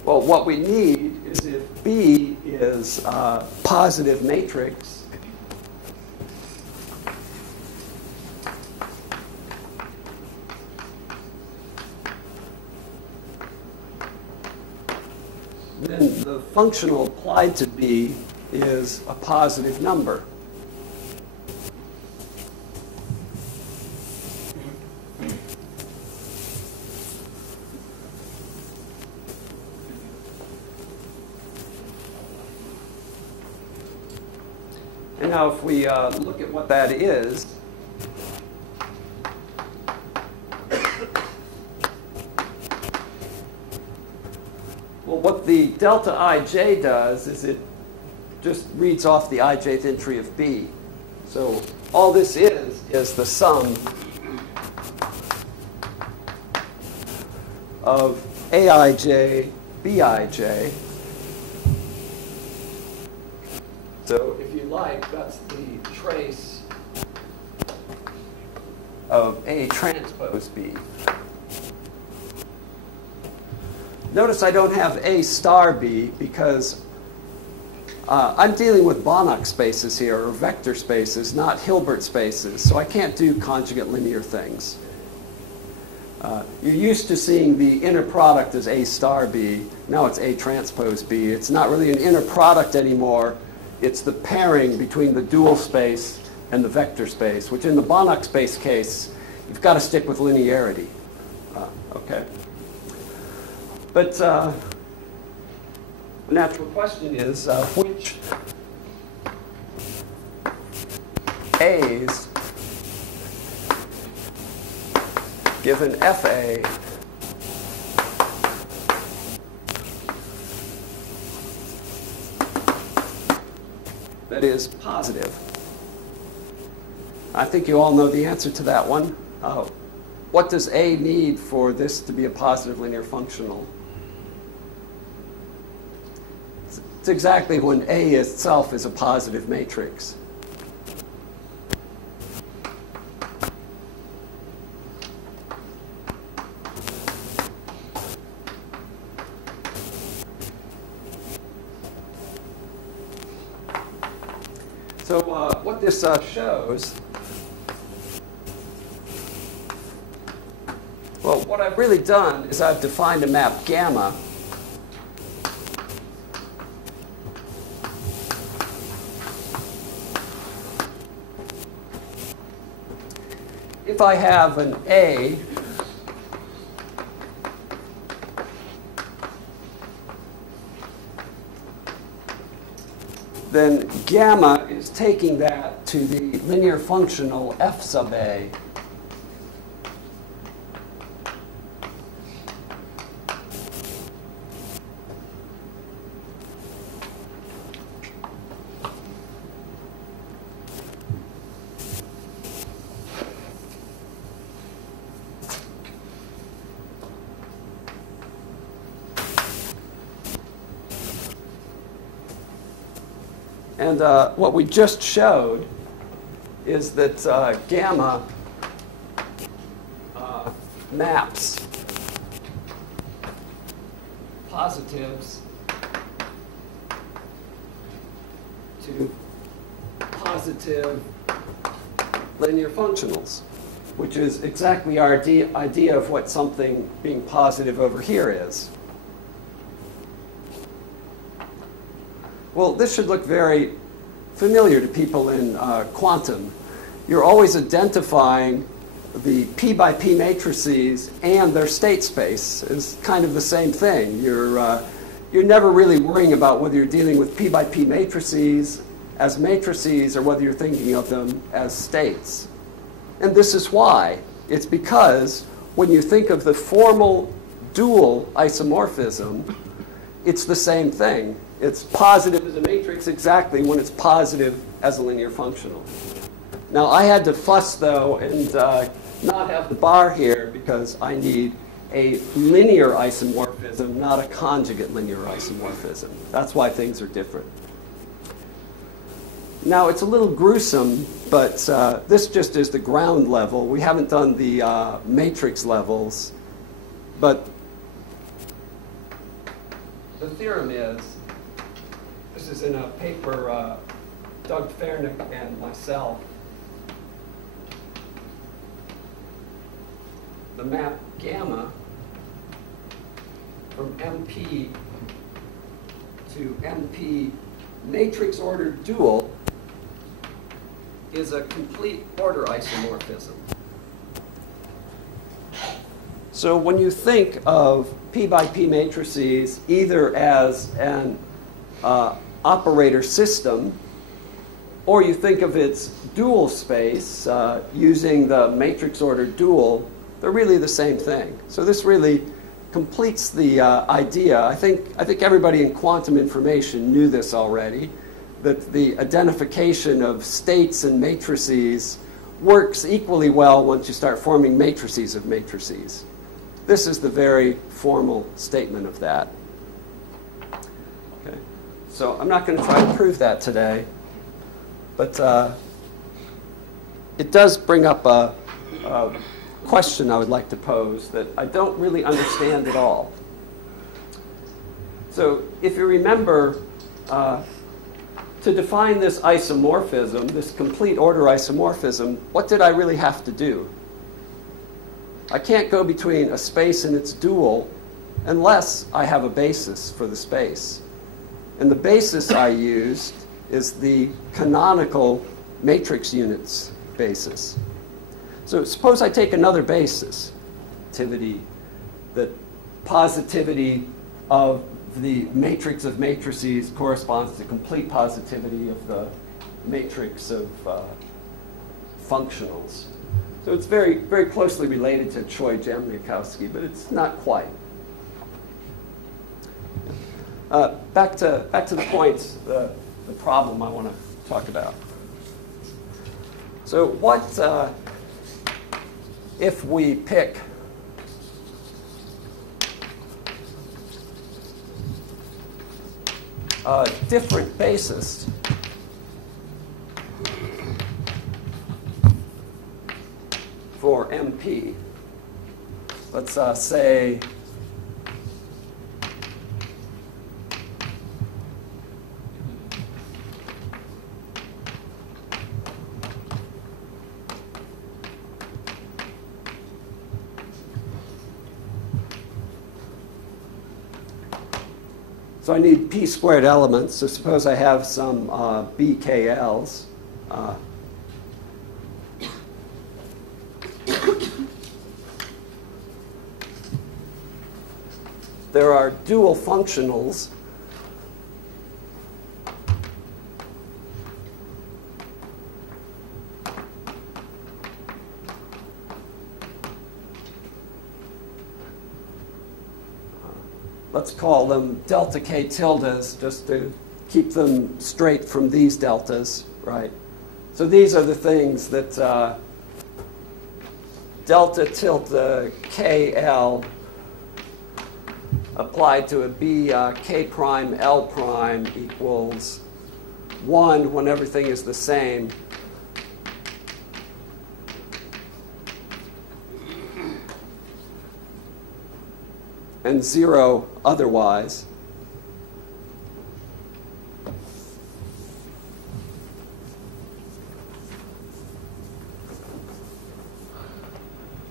Well, what we need is if B is a positive matrix, then the functional applied to B is a positive number. And now if we look at what that is, well, what the delta ij does is it just reads off the ijth entry of B. So all this is the sum of aij, bij. So if you like, that's the trace of A transpose B. Notice I don't have A star B because I'm dealing with Banach spaces here, or vector spaces, not Hilbert spaces, so I can't do conjugate linear things. You're used to seeing the inner product as A star B. Now it's A transpose B. It's not really an inner product anymore. It's the pairing between the dual space and the vector space, which in the Banach space case, you've got to stick with linearity. Okay. But the natural question is, which A's given FA that is positive? I think you all know the answer to that one. What does A need for this to be a positive linear functional? It's exactly when A itself is a positive matrix. So what this shows, well, what I've really done is I've defined a map gamma if I have an A then gamma is taking that to the linear functional f sub A. And what we just showed is that gamma maps positives to positive linear functionals, which is exactly our idea of what something being positive over here is. Well, this should look very familiar to people in quantum. You're always identifying the p by p matrices and their state space as kind of the same thing. You're never really worrying about whether you're dealing with p by p matrices as matrices or whether you're thinking of them as states. And this is why. It's because when you think of the formal dual isomorphism, it's the same thing. It's positive as a matrix exactly when it's positive as a linear functional. Now, I had to fuss, though, and not have the bar here because I need a linear isomorphism, not a conjugate linear isomorphism. That's why things are different. Now, it's a little gruesome, but this just is the ground level. We haven't done the matrix levels. But the theorem is, this is in a paper, Doug Fernick and myself. The map gamma from MP to MP matrix ordered dual is a complete order isomorphism. So when you think of p by p matrices either as an operator system, or you think of its dual space using the matrix ordered dual, they're really the same thing. So this really completes the idea. I think everybody in quantum information knew this already, that the identification of states and matrices works equally well once you start forming matrices of matrices. This is the very formal statement of that. Okay. So I'm not going to try to prove that today, but it does bring up a question I would like to pose that I don't really understand at all. So if you remember, to define this isomorphism, this complete order isomorphism, what did I really have to do? I can't go between a space and its dual unless I have a basis for the space. And the basis I used is the canonical matrix units basis. So suppose I take another basis, that positivity of the matrix of matrices corresponds to complete positivity of the matrix of functionals. So it's very, very closely related to Choi-Jamniakowski, but it's not quite. Back to the point, the problem I want to talk about. So what if we pick a different basis for MP. Let's say so I need p squared elements. So suppose I have some BKLs. There are dual functionals. Let's call them delta k tildes, just to keep them straight from these deltas, right? So these are the things that delta tilde KL applied to a B K prime L prime equals 1 when everything is the same. And 0 otherwise.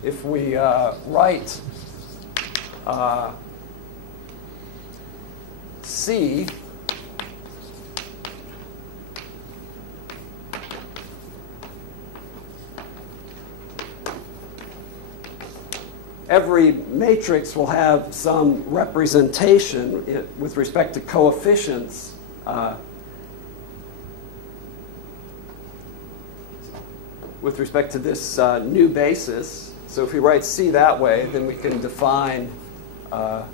If we write C every matrix will have some representation with respect to coefficients with respect to this new basis. So if we write C that way, then we can define a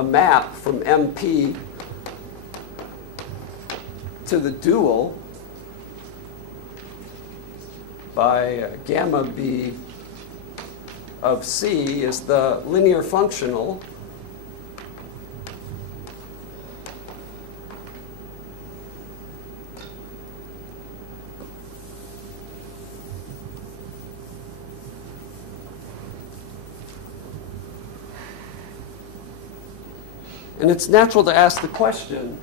map from MP to the dual by gamma B of C is the linear functional and it's natural to ask the question,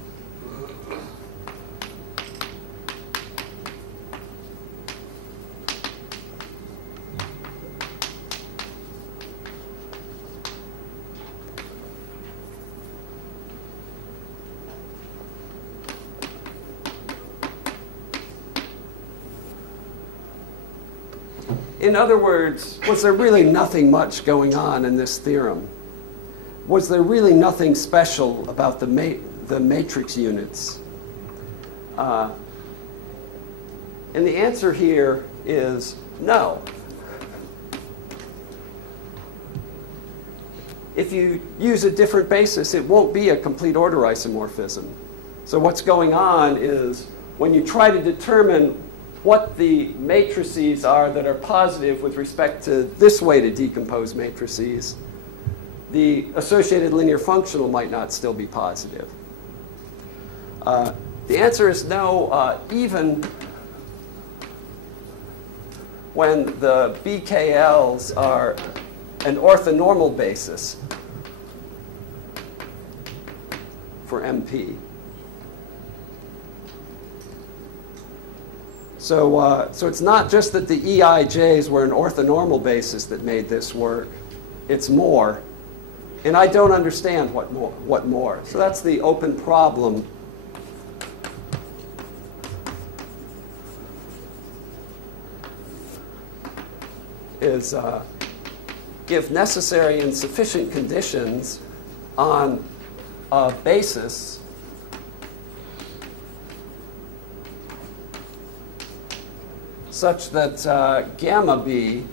in other words, was there really nothing much going on in this theorem? Was there really nothing special about the matrix units? And the answer here is no. If you use a different basis, it won't be a complete order isomorphism. So what's going on is when you try to determine what the matrices are that are positive with respect to this way to decompose matrices, the associated linear functional might not still be positive. The answer is no, even when the BKLs are an orthonormal basis for MP. So it's not just that the EIJs were an orthonormal basis that made this work. It's more. And I don't understand what more. So that's the open problem. Is give necessary and sufficient conditions on a basis such that gamma B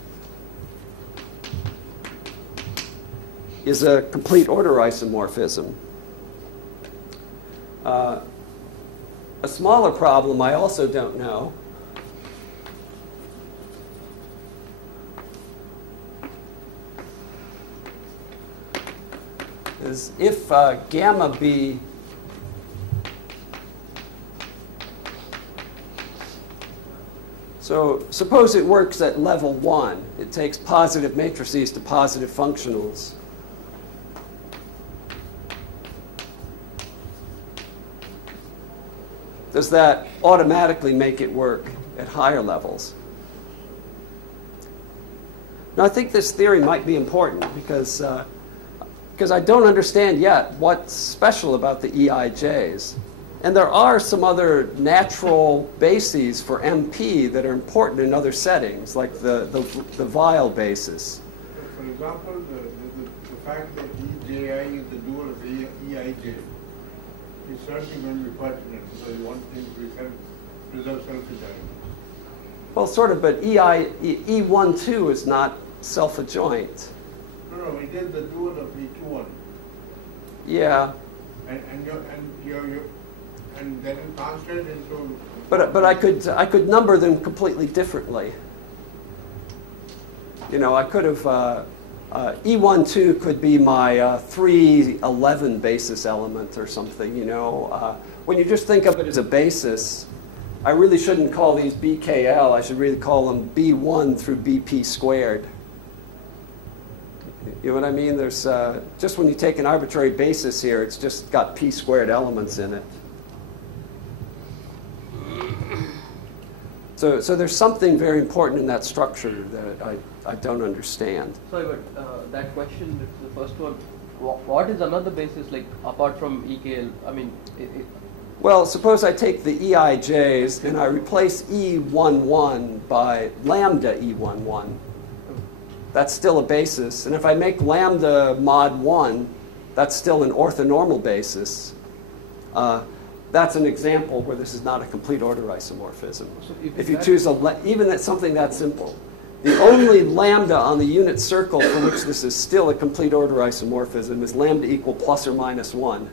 is a complete order isomorphism. A smaller problem I also don't know is if gamma be so suppose it works at level 1. It takes positive matrices to positive functionals. Does that automatically make it work at higher levels? Now, I think this theory might be important because I don't understand yet what's special about the EIJs. And there are some other natural bases for MP that are important in other settings, like the Weil basis. For example, the fact that EJI is the dual of EIJ is certainly going to be pertinent because you want things to be preserve self-adjoint. Well, sort of, but E12 is not self-adjoint. No, it is the dual of E21. Yeah. And then you translate into. But I could number them completely differently. You know, I could have E12 could be my 311 basis element or something. You know, when you just think of it as a basis, I really shouldn't call these BKL. I should really call them B1 through BP squared. You know what I mean? There's just when you take an arbitrary basis here, it's just got P squared elements in it. So there's something very important in that structure that I don't understand. Sorry, but that question, the first one, what is another basis, like, apart from EKL? I mean, well, suppose I take the EIJs and I replace E11 by lambda E11. That's still a basis. And if I make lambda mod 1, that's still an orthonormal basis. That's an example where this is not a complete order isomorphism. So if you choose even at something that simple, the only lambda on the unit circle for which this is still a complete order isomorphism is lambda equal plus or minus 1.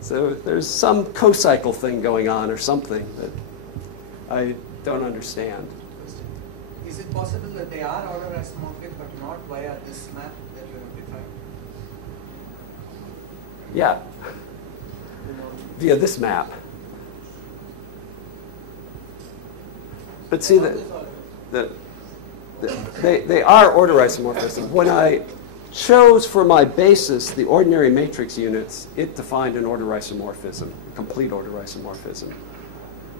So there's some cocycle thing going on or something that I don't understand. Is it possible that they are order isomorphic but not via this map that you have defined? Yeah. Via this map. But see, they are order isomorphism. When I chose for my basis the ordinary matrix units, it defined an order isomorphism, complete order isomorphism.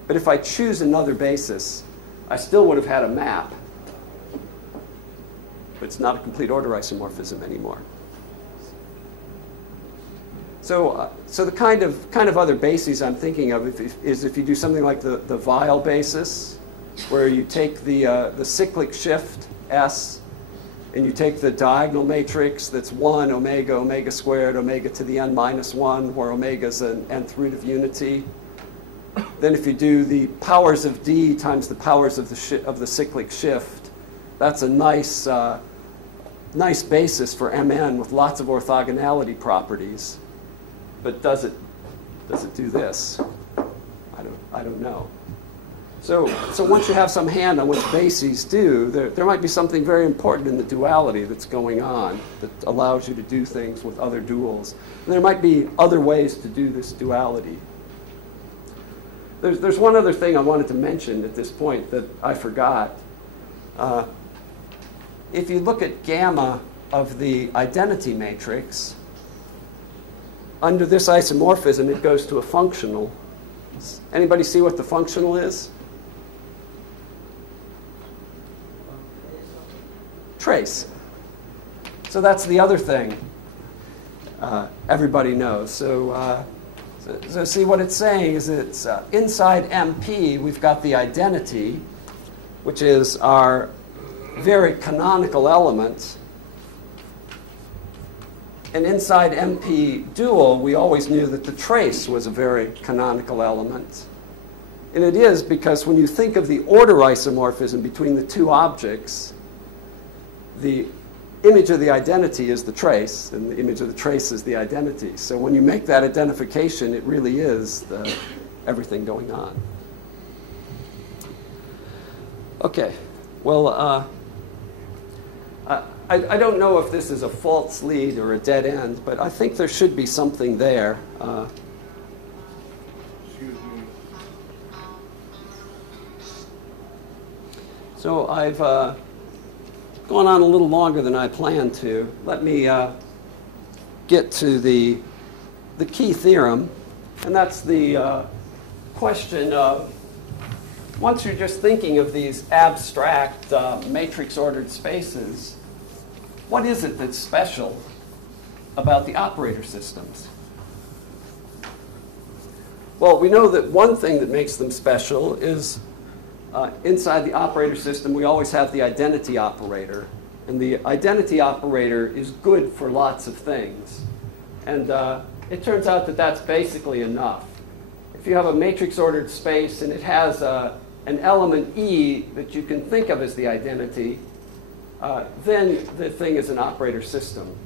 But if I choose another basis, I still would have had a map. But it's not a complete order isomorphism anymore. So the kind of other bases I'm thinking of is if you do something like the Weil basis, where you take the cyclic shift S, and you take the diagonal matrix that's 1 omega, omega squared, omega to the n minus 1, where omega is an nth root of unity. Then if you do the powers of D times the powers of the cyclic shift, that's a nice basis for Mn with lots of orthogonality properties. But does it do this? I don't know. So once you have some hand on what bases do, there might be something very important in the duality that's going on that allows you to do things with other duals. And there might be other ways to do this duality. There's one other thing I wanted to mention at this point that I forgot. If you look at gamma of the identity matrix, under this isomorphism, it goes to a functional. Anybody see what the functional is? Trace. So that's the other thing everybody knows. So see what it's saying is it's inside MP, we've got the identity, which is our very canonical element. And inside MP dual, we always knew that the trace was a very canonical element. And it is because when you think of the order isomorphism between the two objects, the image of the identity is the trace, and the image of the trace is the identity. So when you make that identification, it really is everything going on. Okay, well, I don't know if this is a false lead or a dead end, but I think there should be something there. Excuse me. So I've gone on a little longer than I planned to. Let me get to the key theorem, and that's the question of, once you're just thinking of these abstract matrix-ordered spaces, what is it that's special about the operator systems? Well, we know that one thing that makes them special is inside the operator system, we always have the identity operator. And the identity operator is good for lots of things. And it turns out that that's basically enough. If you have a matrix-ordered space and it has an element E that you can think of as the identity, then the thing is an operator system.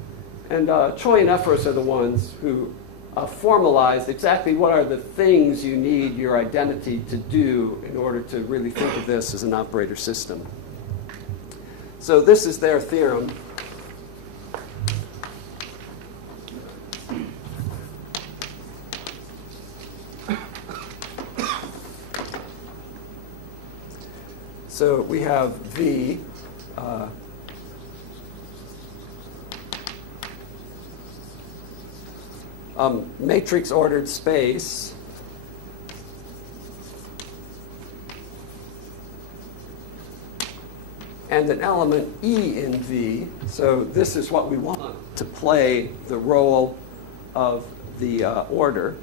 And Choi and Efros are the ones who formalized exactly what are the things you need your identity to do in order to really think of this as an operator system. So this is their theorem. So we have V. Matrix-ordered space and an element E in V. So this is what we want to play the role of the order.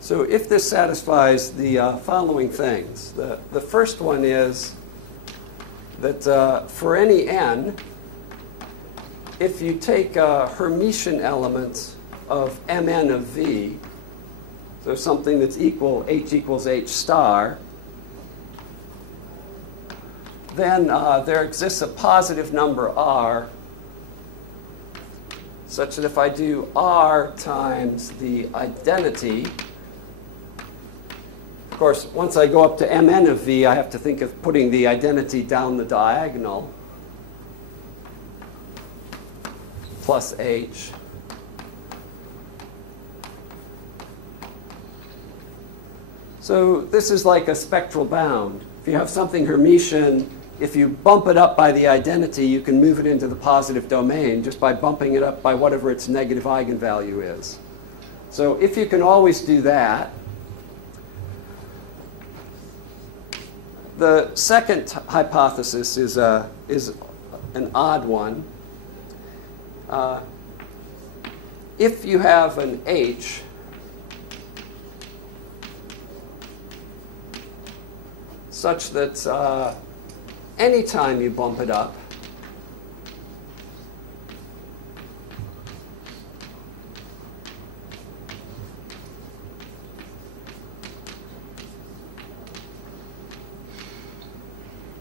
So if this satisfies the following things, the first one is that for any n, if you take a Hermitian element of Mn of V, so something that's equal H equals H star, then there exists a positive number R such that if I do R times the identity, of course, once I go up to Mn of V, I have to think of putting the identity down the diagonal, plus H. So this is like a spectral bound. If you have something Hermitian, if you bump it up by the identity, you can move it into the positive domain just by bumping it up by whatever its negative eigenvalue is. So if you can always do that, the second hypothesis is an odd one. If you have an H such that anytime you bump it up,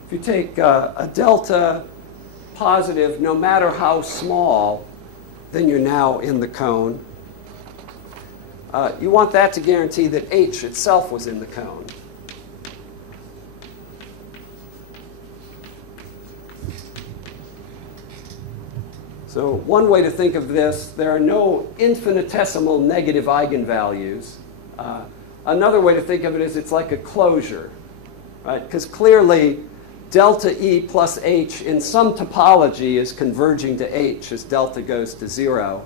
if you take a delta positive, no matter how small, then you're now in the cone. You want that to guarantee that H itself was in the cone. So one way to think of this, there are no infinitesimal negative eigenvalues. Another way to think of it is it's like a closure, right? Because clearly, delta E plus H in some topology is converging to H as delta goes to 0.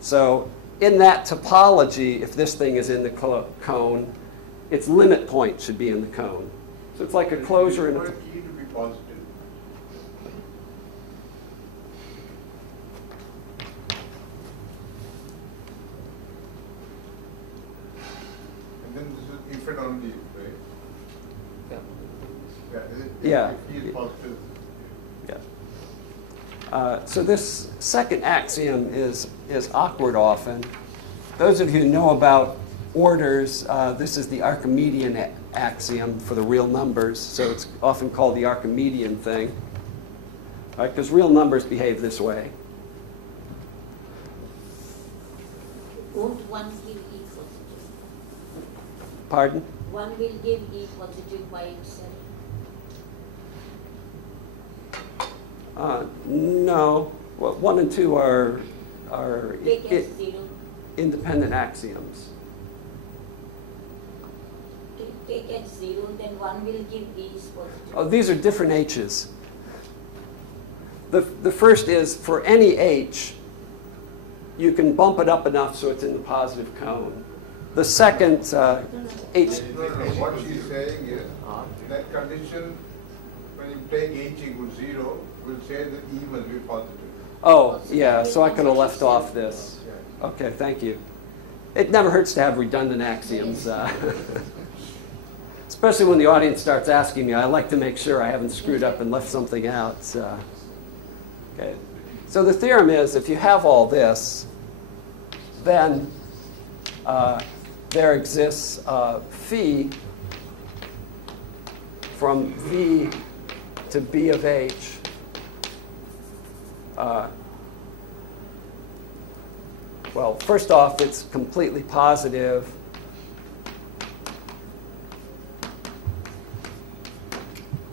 So in that topology, if this thing is in the cone, its limit point should be in the cone. So it's like a closure in a E to be positive. And then this is if and only, right? Yeah. If E is positive. Yeah. So this second axiom is awkward often. Those of you who know about orders, this is the Archimedean axiom for the real numbers. So it's often called the Archimedean thing, right? Because real numbers behave this way. Won't one give E positive? Pardon? One will give E positive by itself. No. Well, 1 and 2 are Take as 0. independent axioms. Take as 0, then one will give E is positive. Oh, these are different H's. The first is for any H, you can bump it up enough so it's in the positive cone. The second H. No, what she's saying is that condition, when you take H equals 0, will say that E must be positive. Oh, yeah, so I could have left off this. Okay, thank you. It never hurts to have redundant axioms. Especially when the audience starts asking me, I like to make sure I haven't screwed up and left something out. Okay. So the theorem is, if you have all this, then there exists phi from V to B of H well, first off, it's completely positive.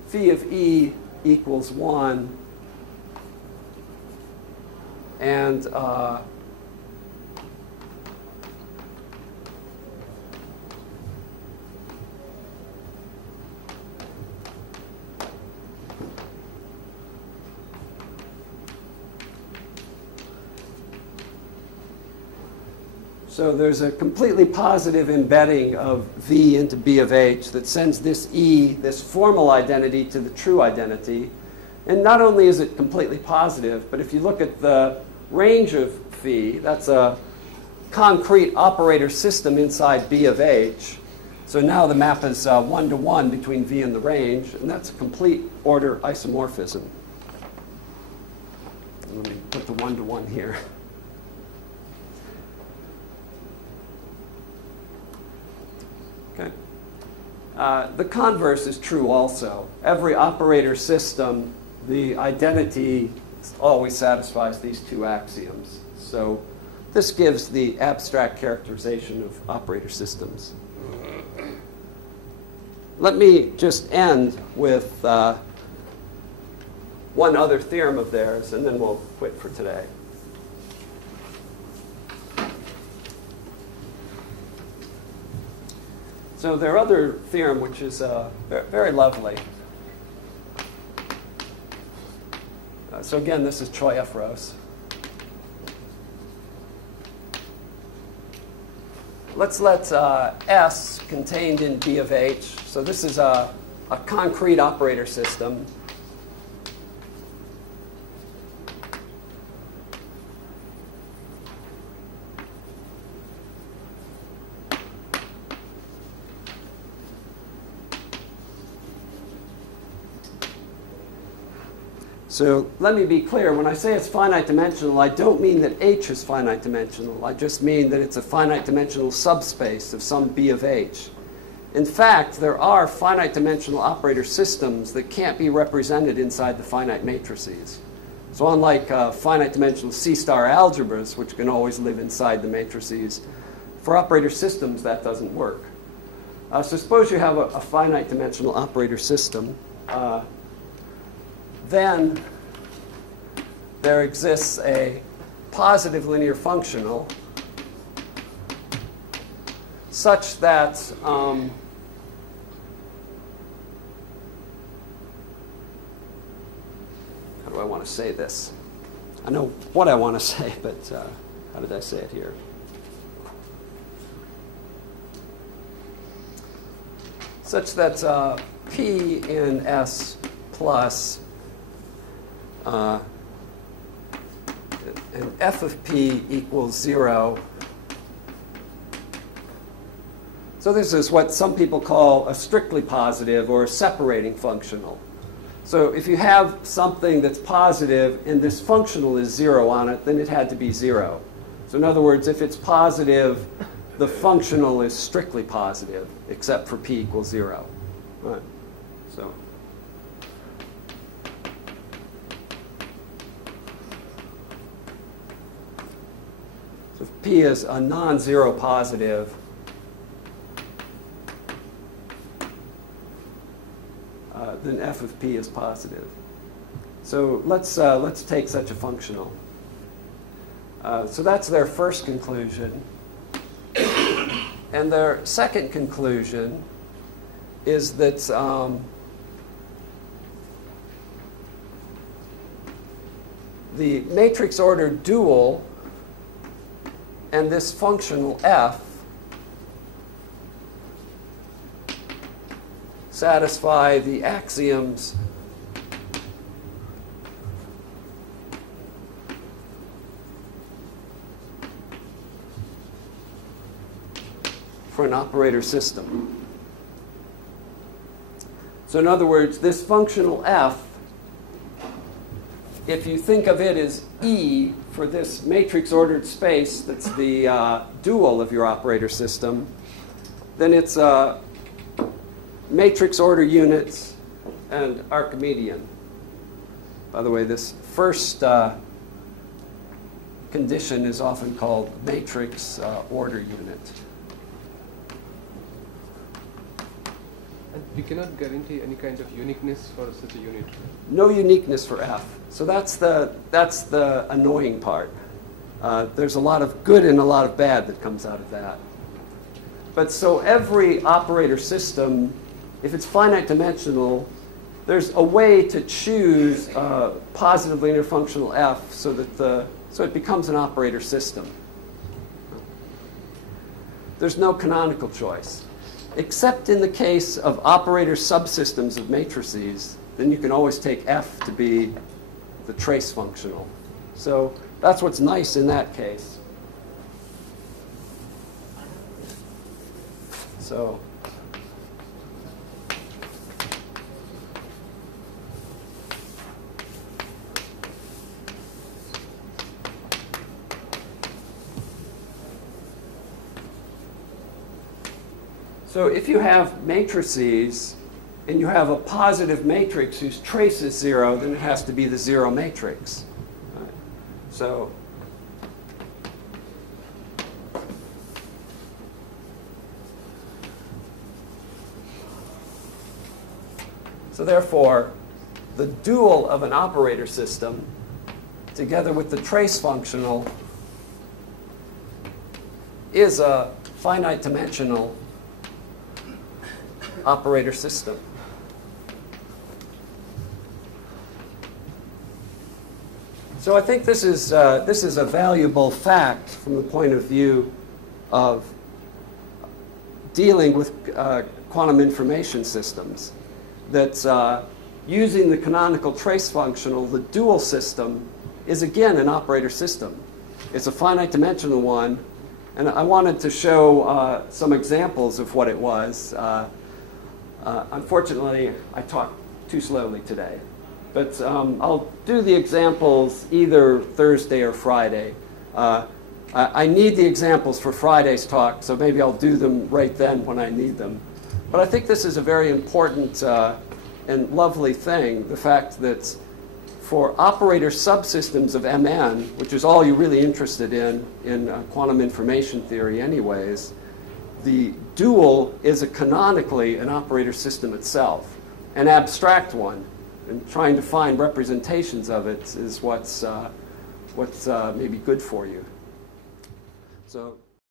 Phi of E equals 1. And so there's a completely positive embedding of V into B of H that sends this E, this formal identity, to the true identity. And not only is it completely positive, but if you look at the range of phi, that's a concrete operator system inside B of H. So now the map is 1-to-1 between V and the range, and that's a complete order isomorphism. Let me put the 1-to-1 here. Okay. The converse is true also. Every operator system, the identity always satisfies these two axioms. So this gives the abstract characterization of operator systems. Let me just end with one other theorem of theirs, and then we'll quit for today. So their other theorem, which is very lovely. So again, this is Troyefros. Let's let S contained in B of H. So this is a concrete operator system. So let me be clear. When I say it's finite dimensional, I don't mean that H is finite dimensional. I just mean that it's a finite dimensional subspace of some B of H. In fact, there are finite dimensional operator systems that can't be represented inside the finite matrices. So unlike finite dimensional C-star algebras, which can always live inside the matrices, for operator systems, that doesn't work. So suppose you have a finite dimensional operator system. Then there exists a positive linear functional such that how do I want to say this? I know what I want to say, but how did I say it here? Such that P in S plus and f of p equals 0. So this is what some people call a strictly positive or a separating functional. So if you have something that's positive and this functional is 0 on it, then it had to be 0. So in other words, if it's positive, the functional is strictly positive, except for p equals 0. Right. So if P is a non-zero positive, then f of P is positive. So let's take such a functional. So that's their first conclusion. And their second conclusion is that the matrix order dual and this functional f satisfy the axioms for an operator system. So in other words, this functional f, if you think of it as E for this matrix ordered space that's the dual of your operator system, then it's matrix order units and Archimedean. By the way, this first condition is often called matrix order unit. And we cannot guarantee any kind of uniqueness for such a unit. No uniqueness for f. So that's the annoying part. There's a lot of good and a lot of bad that comes out of that. But so every operator system, if it's finite dimensional, there's a way to choose positive linear functional f so that so it becomes an operator system. There's no canonical choice. Except in the case of operator subsystems of matrices, then you can always take f to be the trace functional. So that's what's nice in that case. So if you have matrices and you have a positive matrix whose trace is 0, then it has to be the 0 matrix. Right. So therefore, the dual of an operator system together with the trace functional is a finite dimensional operator system. So I think this is a valuable fact from the point of view of dealing with quantum information systems. That using the canonical trace functional, the dual system is again an operator system. It's a finite dimensional one, and I wanted to show some examples of what it was. Unfortunately, I talked too slowly today. But I'll do the examples either Thursday or Friday. I need the examples for Friday's talk, so maybe I'll do them right then when I need them. But I think this is a very important and lovely thing, the fact that for operator subsystems of MN, which is all you're really interested in quantum information theory anyways, the dual is canonically an operator system itself, an abstract one. And trying to find representations of it is what's maybe good for you. So.